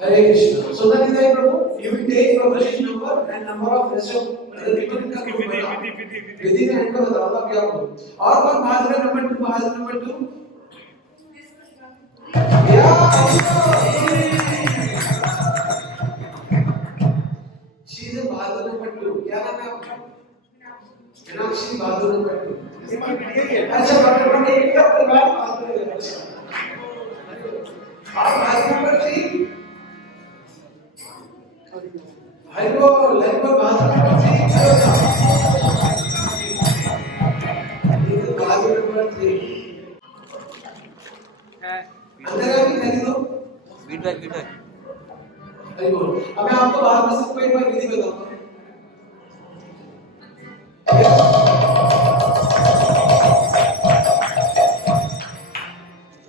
हरे Krishna. So that is why Prabhu, you will take from the number and number of rest of other people का विधि में इनको बताऊंगा क्या बोलो। और कौन बहादुर है नंबर 2, बहादुर नंबर 2 या शी इज बहादुर नंबर 2। क्या नाम है आपका? मीनाक्षी बहादुर नंबर 2। अच्छा डॉक्टर ने एक का परिवार बहादुर है। अच्छा और बहादुर नंबर 3 हरिबो लगभग बहादुर नंबर 3 बहादुर नंबर 3 अंदर आके कह दो फीडबैक हरिबो। अब मैं आपको बात में सबको एक बार विधि बताऊंगा।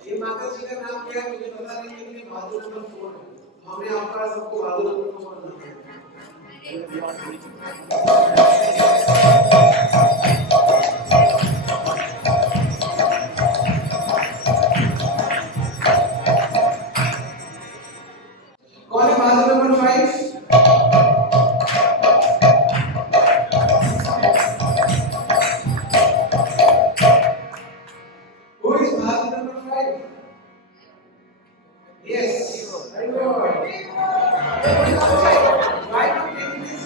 ये माता जी का नाम क्या है मुझे पता नहीं है, लेकिन बहादुर नंबर 4 है। हमने आपका सबको बहादुर नंबर 4 नाम दिया। कौन है बहादुर number 5? Who is Bharat number 5? Yes. Very good. Why not take this?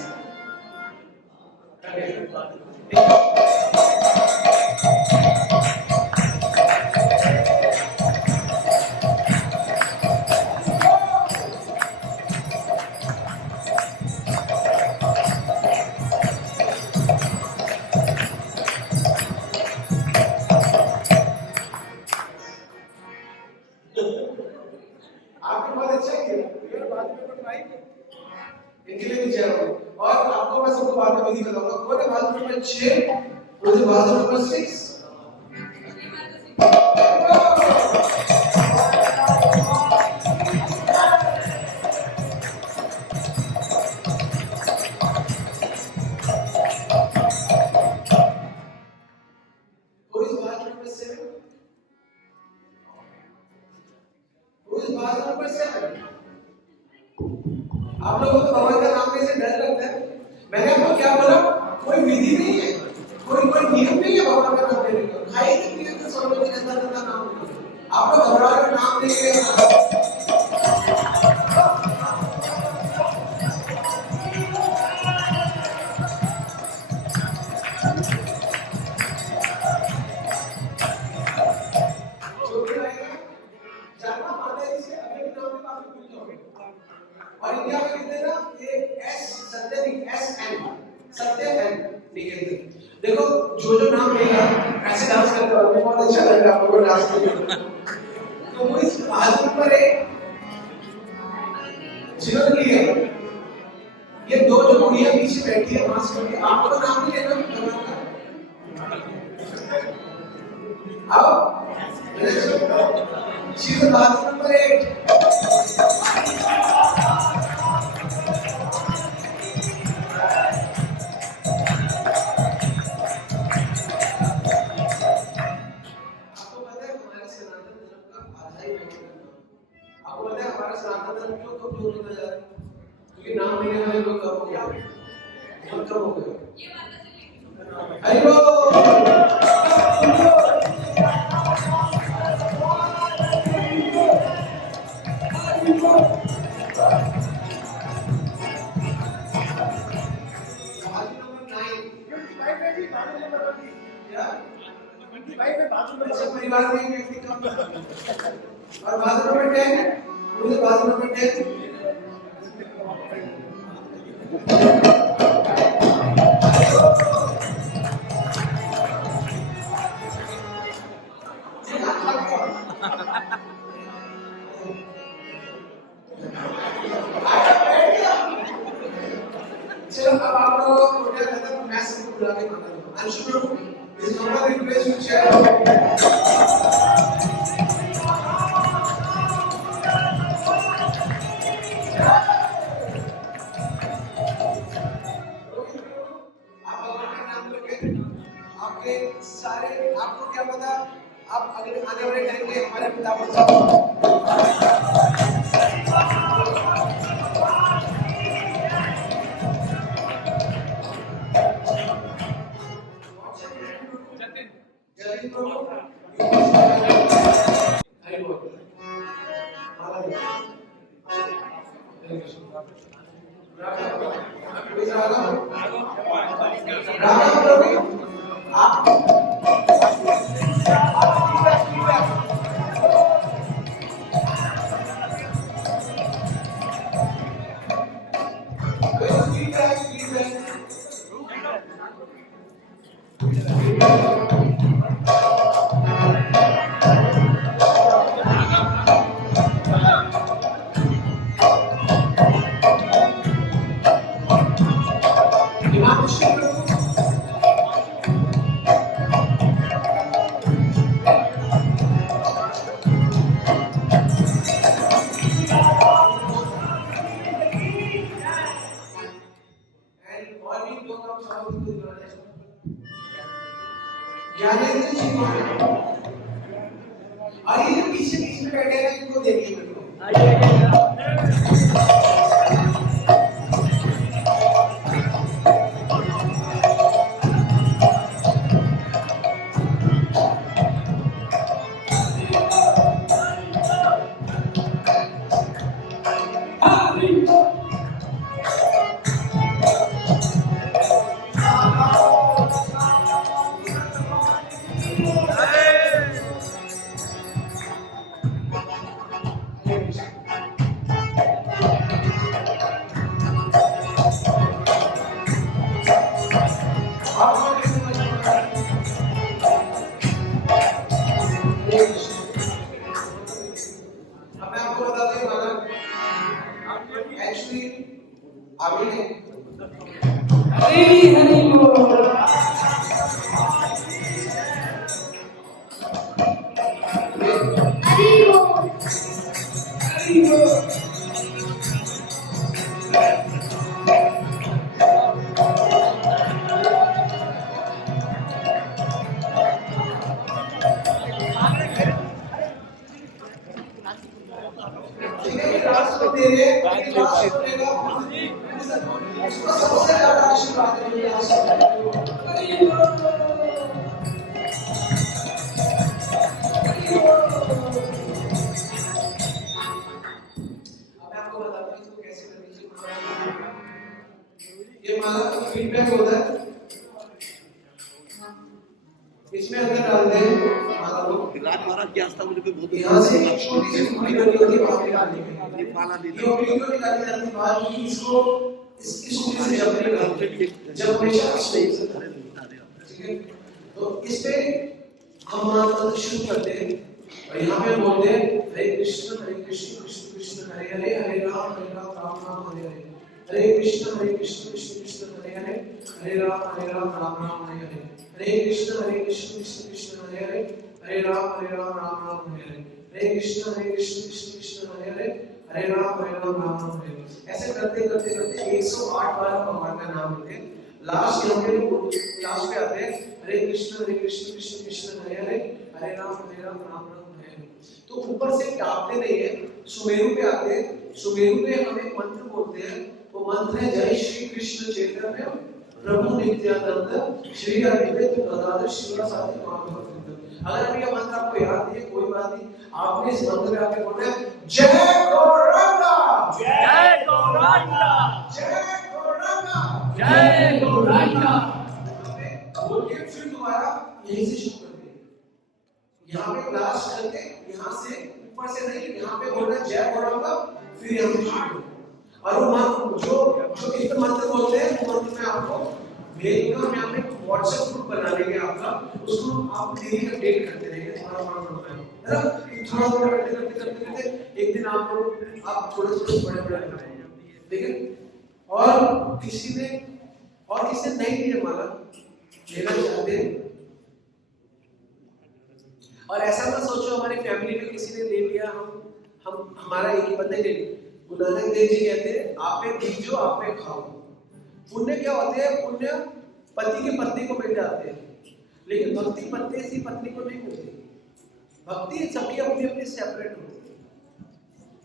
आपने बहुत अच्छा किया। ये बात में कोई नहीं इनके लिए भी जाओ। और आपको मैं सबको बाद में विधि बताऊंगा। कौन है बहादुर नंबर 6? मुझे Bahadur number 6। Who is Bahadur number 7? Who is Bahadur number 7? आप लोगों को भगवान का नाम लेने से डर लगता है। मैंने आपको क्या बोला? कोई विधि नहीं है, कोई नियम नहीं है भगवान का नाम लेने का। खाई के पीने के सोने के अंदर का नाम लो। आप लोग घबरा कर नाम ले रहे जानना माता जी से अपने नाम में काफी पूछ जाओगे। और इंडिया में कितने ना ये एस सत्य नहीं एस एन सत्य एन लिखे थे। देखो जो नाम लेगा ऐसे डांस करते हो बहुत अच्छा लगेगा आपको डांस करने। तो वो इस बहादुर पर एक जिन्होंने लिया ये दो जो कुड़ियां पीछे बैठी है मास्क करके आपको तो नाम नहीं लेना भगवान का। अब शीर्ष बहादुर नंबर 8 आपको पता है हमारा सनातन धर्म क्यों कमजोर होता जा रहा है? क्योंकि नाम लेने वाले लोग कम हो गए, बहुत कम हो गए। हरि बोल। परिवार में एक व्यक्ति कम और बहादुर नंबर 10 मुझे बहादुर नंबर 10 चलो अब आप लोगों को प्रोजेक्ट खत्म मैं सबको बुला के मांगा दूंगा। अंशु इस नंबर रिप्लेस विद शेयर आपके सारे आपको क्या पता आप अगले आने वाले टाइम में हमारे पिता कोई रागम करोगे आप? ज्ञानेंद्र जी और ये जो पीछे बीच में बैठे हैं इनको देखिए मेरे को। ये माला का फीडबैक होता है, इसमें अंदर डाल दे माला को। रात महाराज की आस्था मुझे भी बहुत यहाँ से छोटी सी पूरी बनी होती है, वहाँ पे डालने के लिए माला दी ये वीडियो निकाली जाती है बाद में इसको इस सूत्र से जब निकालते हैं जब हमेशा नहीं सकता, ठीक है। तो इस पे हम मंत्र शुरू करते हैं और यहाँ पे बोलते हैं हरे कृष्ण कृष्ण कृष्ण हरे हरे हरे राम राम राम हरे हरे, हरे कृष्ण कृष्ण कृष्ण हरे हरे, हरे राम राम राम हरे हरे, हरे कृष्ण कृष्ण कृष्ण हरे हरे, हरे राम राम राम हरे हरे, हरे कृष्ण कृष्ण कृष्ण हरे हरे, हरे राम राम हरे हरे। ऐसे करते करते करते 108 बार भगवान का नाम लेते हैं। लास्ट यहाँ पे लास्ट पे आते हैं हरे कृष्ण कृष्ण कृष्ण हरे हरे, हरे राम राम राम हरे हरे। तो ऊपर से टापते नहीं है, सुमेरु पे आते हैं। सुमेरु पे हम एक मंत्र बोलते हैं, वो मंत्र है जय श्री कृष्ण चैतन्य प्रभु नित्यानंद श्री अद्वैत गदाधर शिवासादि गौरभक्त। अगर अभी ये मंत्र आपको याद नहीं है कोई बात नहीं, आपने इस मंत्र में आके बोलना है जय गौरंगा जय गौरांगा जय गौरंगा जय गौरांगा। बोल के फिर दोबारा यहीं से शुरू कर देंगे, यहाँ पे लास्ट करके यहाँ से ऊपर से नहीं, यहाँ पे बोलना है जय गौरंगा फिर यहाँ से शुरू। और वो मंत्र जो इस मंत्र बोलते हैं वो मंत्र में आपको भेज दूंगा। मैं आपने व्हाट्सएप ग्रुप बना लेंगे आपका, उसको आप डेली अपडेट करते रहेंगे थोड़ा थोड़ा करते एक दिन आप थोड़े थोड़े बड़े बड़े बनाएंगे, ठीक है। और किसी ने नहीं लिया माला लेना चाहते हैं और ऐसा मत सोचो हमारी फैमिली में किसी ने ले लिया हम हमारा एक ही बंदे ले लिया। गुरु नानक देव जी कहते हैं आप पे दीजो आप पे खाओ। पुण्य क्या होते हैं? पुण्य पति के पत्नी को मिल जाते हैं, लेकिन भक्ति पत्नी से पत्नी को नहीं मिलती। भक्ति सबकी अपनी अपनी सेपरेट होती है।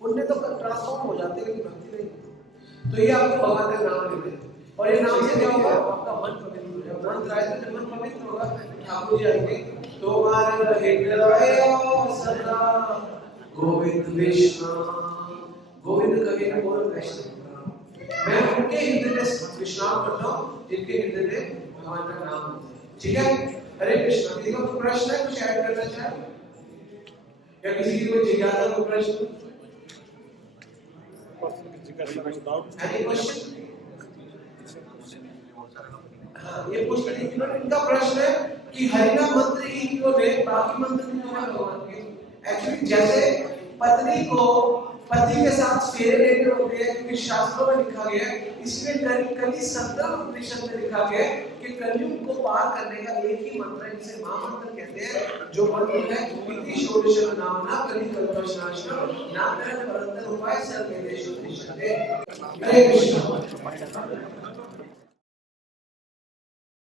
पुण्य तो ट्रांसफॉर्म हो जाते हैं लेकिन भक्ति नहीं होती। तो ये आपको भगवान का नाम लेते हैं और ये नाम से क्या होगा? आपका मन पवित्र हो जाएगा। मंत्र आए तो मन पवित्र होगा, ठाकुर जी आएंगे तुम्हारे हृदय सदा गोविंद विष्णु। गोविंद कभी न बोल वैष्णव, मैं उनके हृदय में विश्राम करता हूँ जिनके हृदय में भगवान का नाम होता है। ठीक है, हरे कृष्ण। किसी का कोई प्रश्न है, कुछ ऐड करना चाहे या किसी की कोई जिज्ञासा, कोई प्रश्न? Any question? हाँ, ये पूछते हैं इनका प्रश्न है कि हरिनाम मंत्र ही क्यों ने, बाकी मंत्र नहीं है भगवान के। एक्चुअली जैसे पत्नी को पति के साथ फेरे लेने होते हैं, क्योंकि शास्त्रों में लिखा गया है, इसमें कली 17 उपनिषद में लिखा गया है कि कलयुग को पार करने का एक ही मंत्र है, जिसे महामंत्र कहते हैं, जो मंत्र है इति षोडश नामना कलि कल्पनाशना नाम परंतर उपाय सर्वदेशो तिष्ठते। हरे कृष्ण।